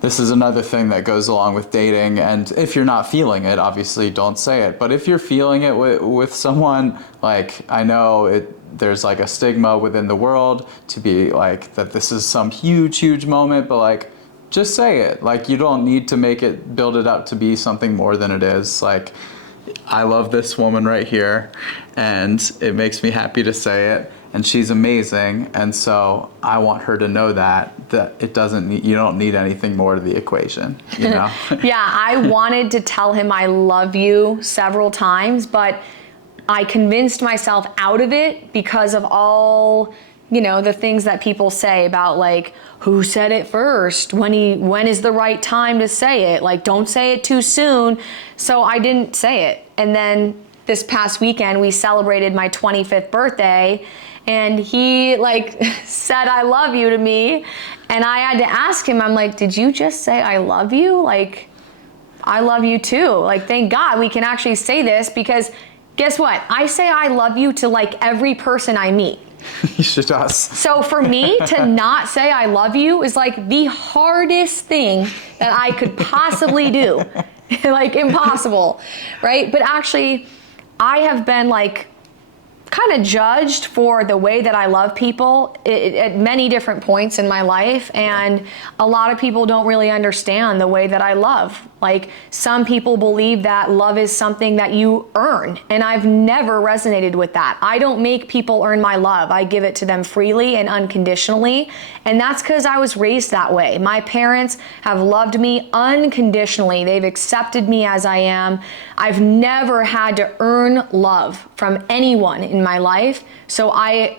this is another thing that goes along with dating. And if you're not feeling it, obviously don't say it. But if you're feeling it with someone, like I know there's like a stigma within the world to be like that this is some huge, huge moment, but like just say it. Like you don't need to build it up to be something more than it is. Like I love this woman right here, and it makes me happy to say it. And she's amazing, and so I want her to know that it doesn't need, you don't need anything more to the equation, you know? Yeah, I wanted to tell him I love you several times, but I convinced myself out of it because of all, the things that people say about like, who said it first? When is the right time to say it? Like, don't say it too soon. So I didn't say it. And then this past weekend, we celebrated my 25th birthday, and he like said I love you to me, and I had to ask him, I'm like, did you just say I love you? Like, I love you too. Like, thank God we can actually say this, because guess what? I say I love you to like every person I meet. She does. So for me to not say I love you is like the hardest thing that I could possibly do. Like impossible, right? But actually, I have been like kind of judged for the way that I love people at many different points in my life, and a lot of people don't really understand the way that I love. Like some people believe that love is something that you earn, and I've never resonated with that. I don't make people earn my love. I give it to them freely and unconditionally, and that's because I was raised that way. My parents have loved me unconditionally. They've accepted me as I am. I've never had to earn love from anyone in my life, so I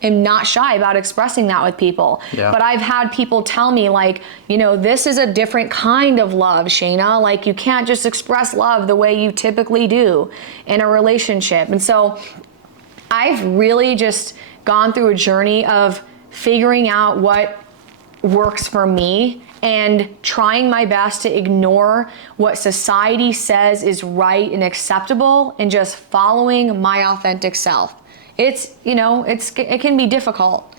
am not shy about expressing that with people. Yeah. But I've had people tell me like, this is a different kind of love, Shana. Like you can't just express love the way you typically do in a relationship. And so I've really just gone through a journey of figuring out what works for me and trying my best to ignore what society says is right and acceptable and just following my authentic self. It can be difficult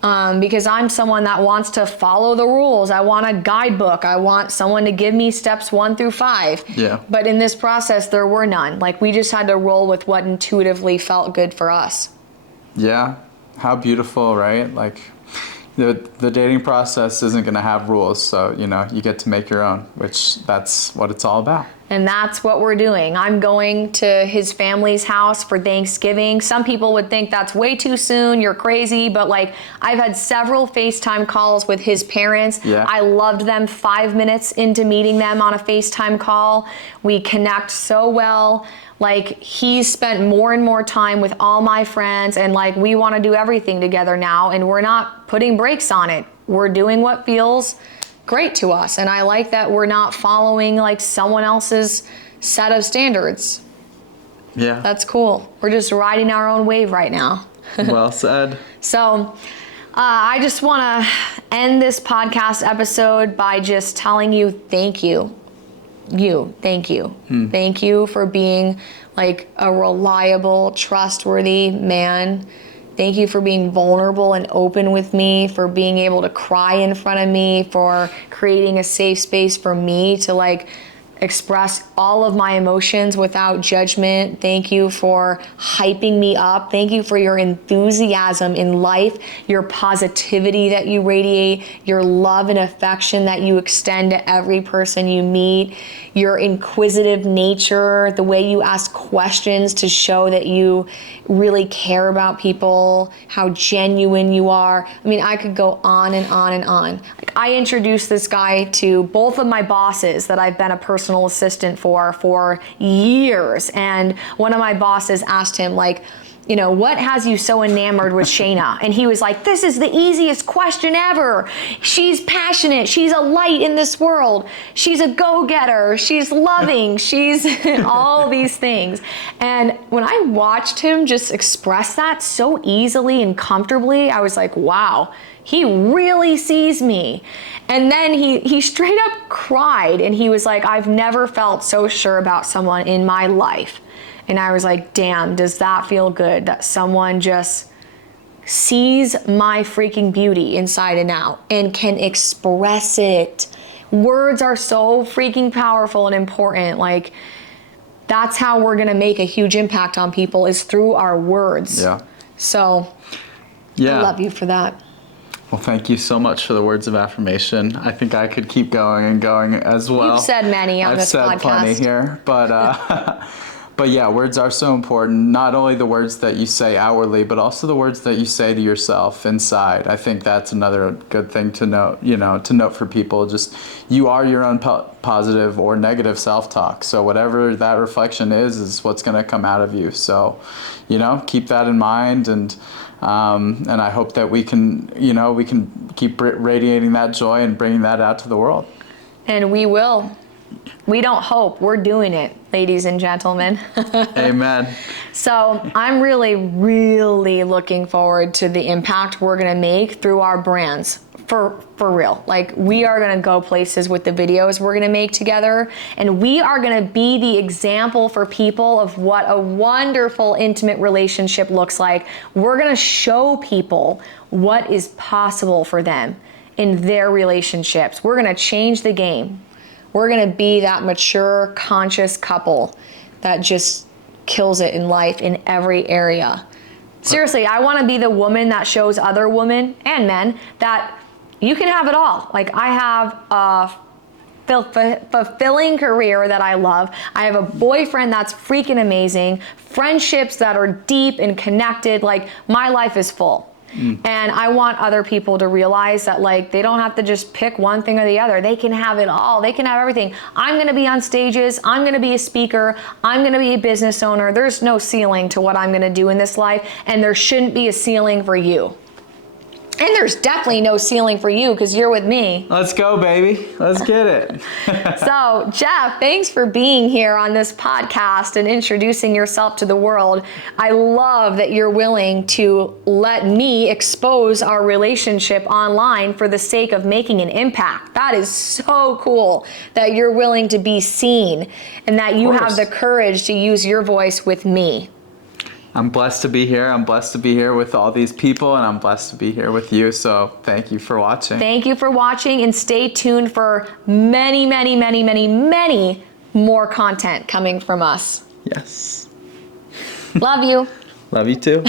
because I'm someone that wants to follow the rules. I want a guidebook. I want someone to give me steps 1 through 5. Yeah. But in this process, there were none. Like we just had to roll with what intuitively felt good for us. Yeah. How beautiful, right? Like the dating process isn't going to have rules, so you get to make your own, which that's what it's all about. And that's what we're doing. I'm going to his family's house for Thanksgiving. Some people would think that's way too soon, you're crazy, but like I've had several FaceTime calls with his parents. Yeah. I loved them 5 minutes into meeting them on a FaceTime call. We connect so well. Like he's spent more and more time with all my friends, and like we want to do everything together now, and we're not putting brakes on it. We're doing what feels great to us, and I like that we're not following like someone else's set of standards. Yeah. That's cool. We're just riding our own wave right now. Well said. So I just want to end this podcast episode by just telling you thank you. Thank you. Thank you for being like a reliable, trustworthy man. Thank you for being vulnerable and open with me, for being able to cry in front of me, for creating a safe space for me to like express all of my emotions without judgment. Thank you for hyping me up. Thank you for your enthusiasm in life, your positivity that you radiate, your love and affection that you extend to every person you meet, your inquisitive nature, the way you ask questions to show that you really care about people, how genuine you are. I mean, I could go on and on and on. Like, I introduced this guy to both of my bosses that I've been a personal assistant for years. And one of my bosses asked him, like, you know, what has you so enamored with Shana? And he was like, this is the easiest question ever. She's passionate. She's a light in this world. She's a go-getter. She's loving. She's all these things. And when I watched him just express that so easily and comfortably, I was like, wow, he really sees me. And then he straight up cried, and he was like, I've never felt so sure about someone in my life. And I was like, damn, does that feel good that someone just sees my freaking beauty inside and out and can express it. Words are so freaking powerful and important. Like, that's how we're gonna make a huge impact on people, is through our words. Yeah. So, yeah. I love you for that. Well, thank you so much for the words of affirmation. I think I could keep going and going as well. You've said many on this podcast. I've said plenty here, but but yeah, words are so important. Not only the words that you say outwardly, but also the words that you say to yourself inside. I think that's another good thing to note, to note for people. Just, you are your own positive or negative self-talk. So whatever that reflection is what's going to come out of you. So, keep that in mind, and I hope that we can keep radiating that joy and bringing that out to the world. And we will. We don't hope, we're doing it, ladies and gentlemen. Amen. So I'm really, really looking forward to the impact we're gonna make through our brands. For real. Like, we are gonna go places with the videos we're gonna make together, and we are gonna be the example for people of what a wonderful, intimate relationship looks like. We're gonna show people what is possible for them in their relationships. We're gonna change the game. We're gonna be that mature, conscious couple that just kills it in life in every area. Seriously, I wanna be the woman that shows other women and men that you can have it all. Like, I have a fulfilling career that I love. I have a boyfriend that's freaking amazing, friendships that are deep and connected. Like, my life is full. And I want other people to realize that, like, they don't have to just pick one thing or the other. They can have it all. They can have everything. I'm gonna be on stages. I'm gonna be a speaker. I'm gonna be a business owner. There's no ceiling to what I'm gonna do in this life, and there shouldn't be a ceiling for you. And there's definitely no ceiling for you, because you're with me. Let's go, baby. Let's get it. So, Jeff, thanks for being here on this podcast and introducing yourself to the world. I love that you're willing to let me expose our relationship online for the sake of making an impact. That is so cool that you're willing to be seen and that you have the courage to use your voice with me. I'm blessed to be here. I'm blessed to be here with all these people, and I'm blessed to be here with you. So thank you for watching. Thank you for watching, and stay tuned for many, many, many, many, many more content coming from us. Yes. Love you. Love you too.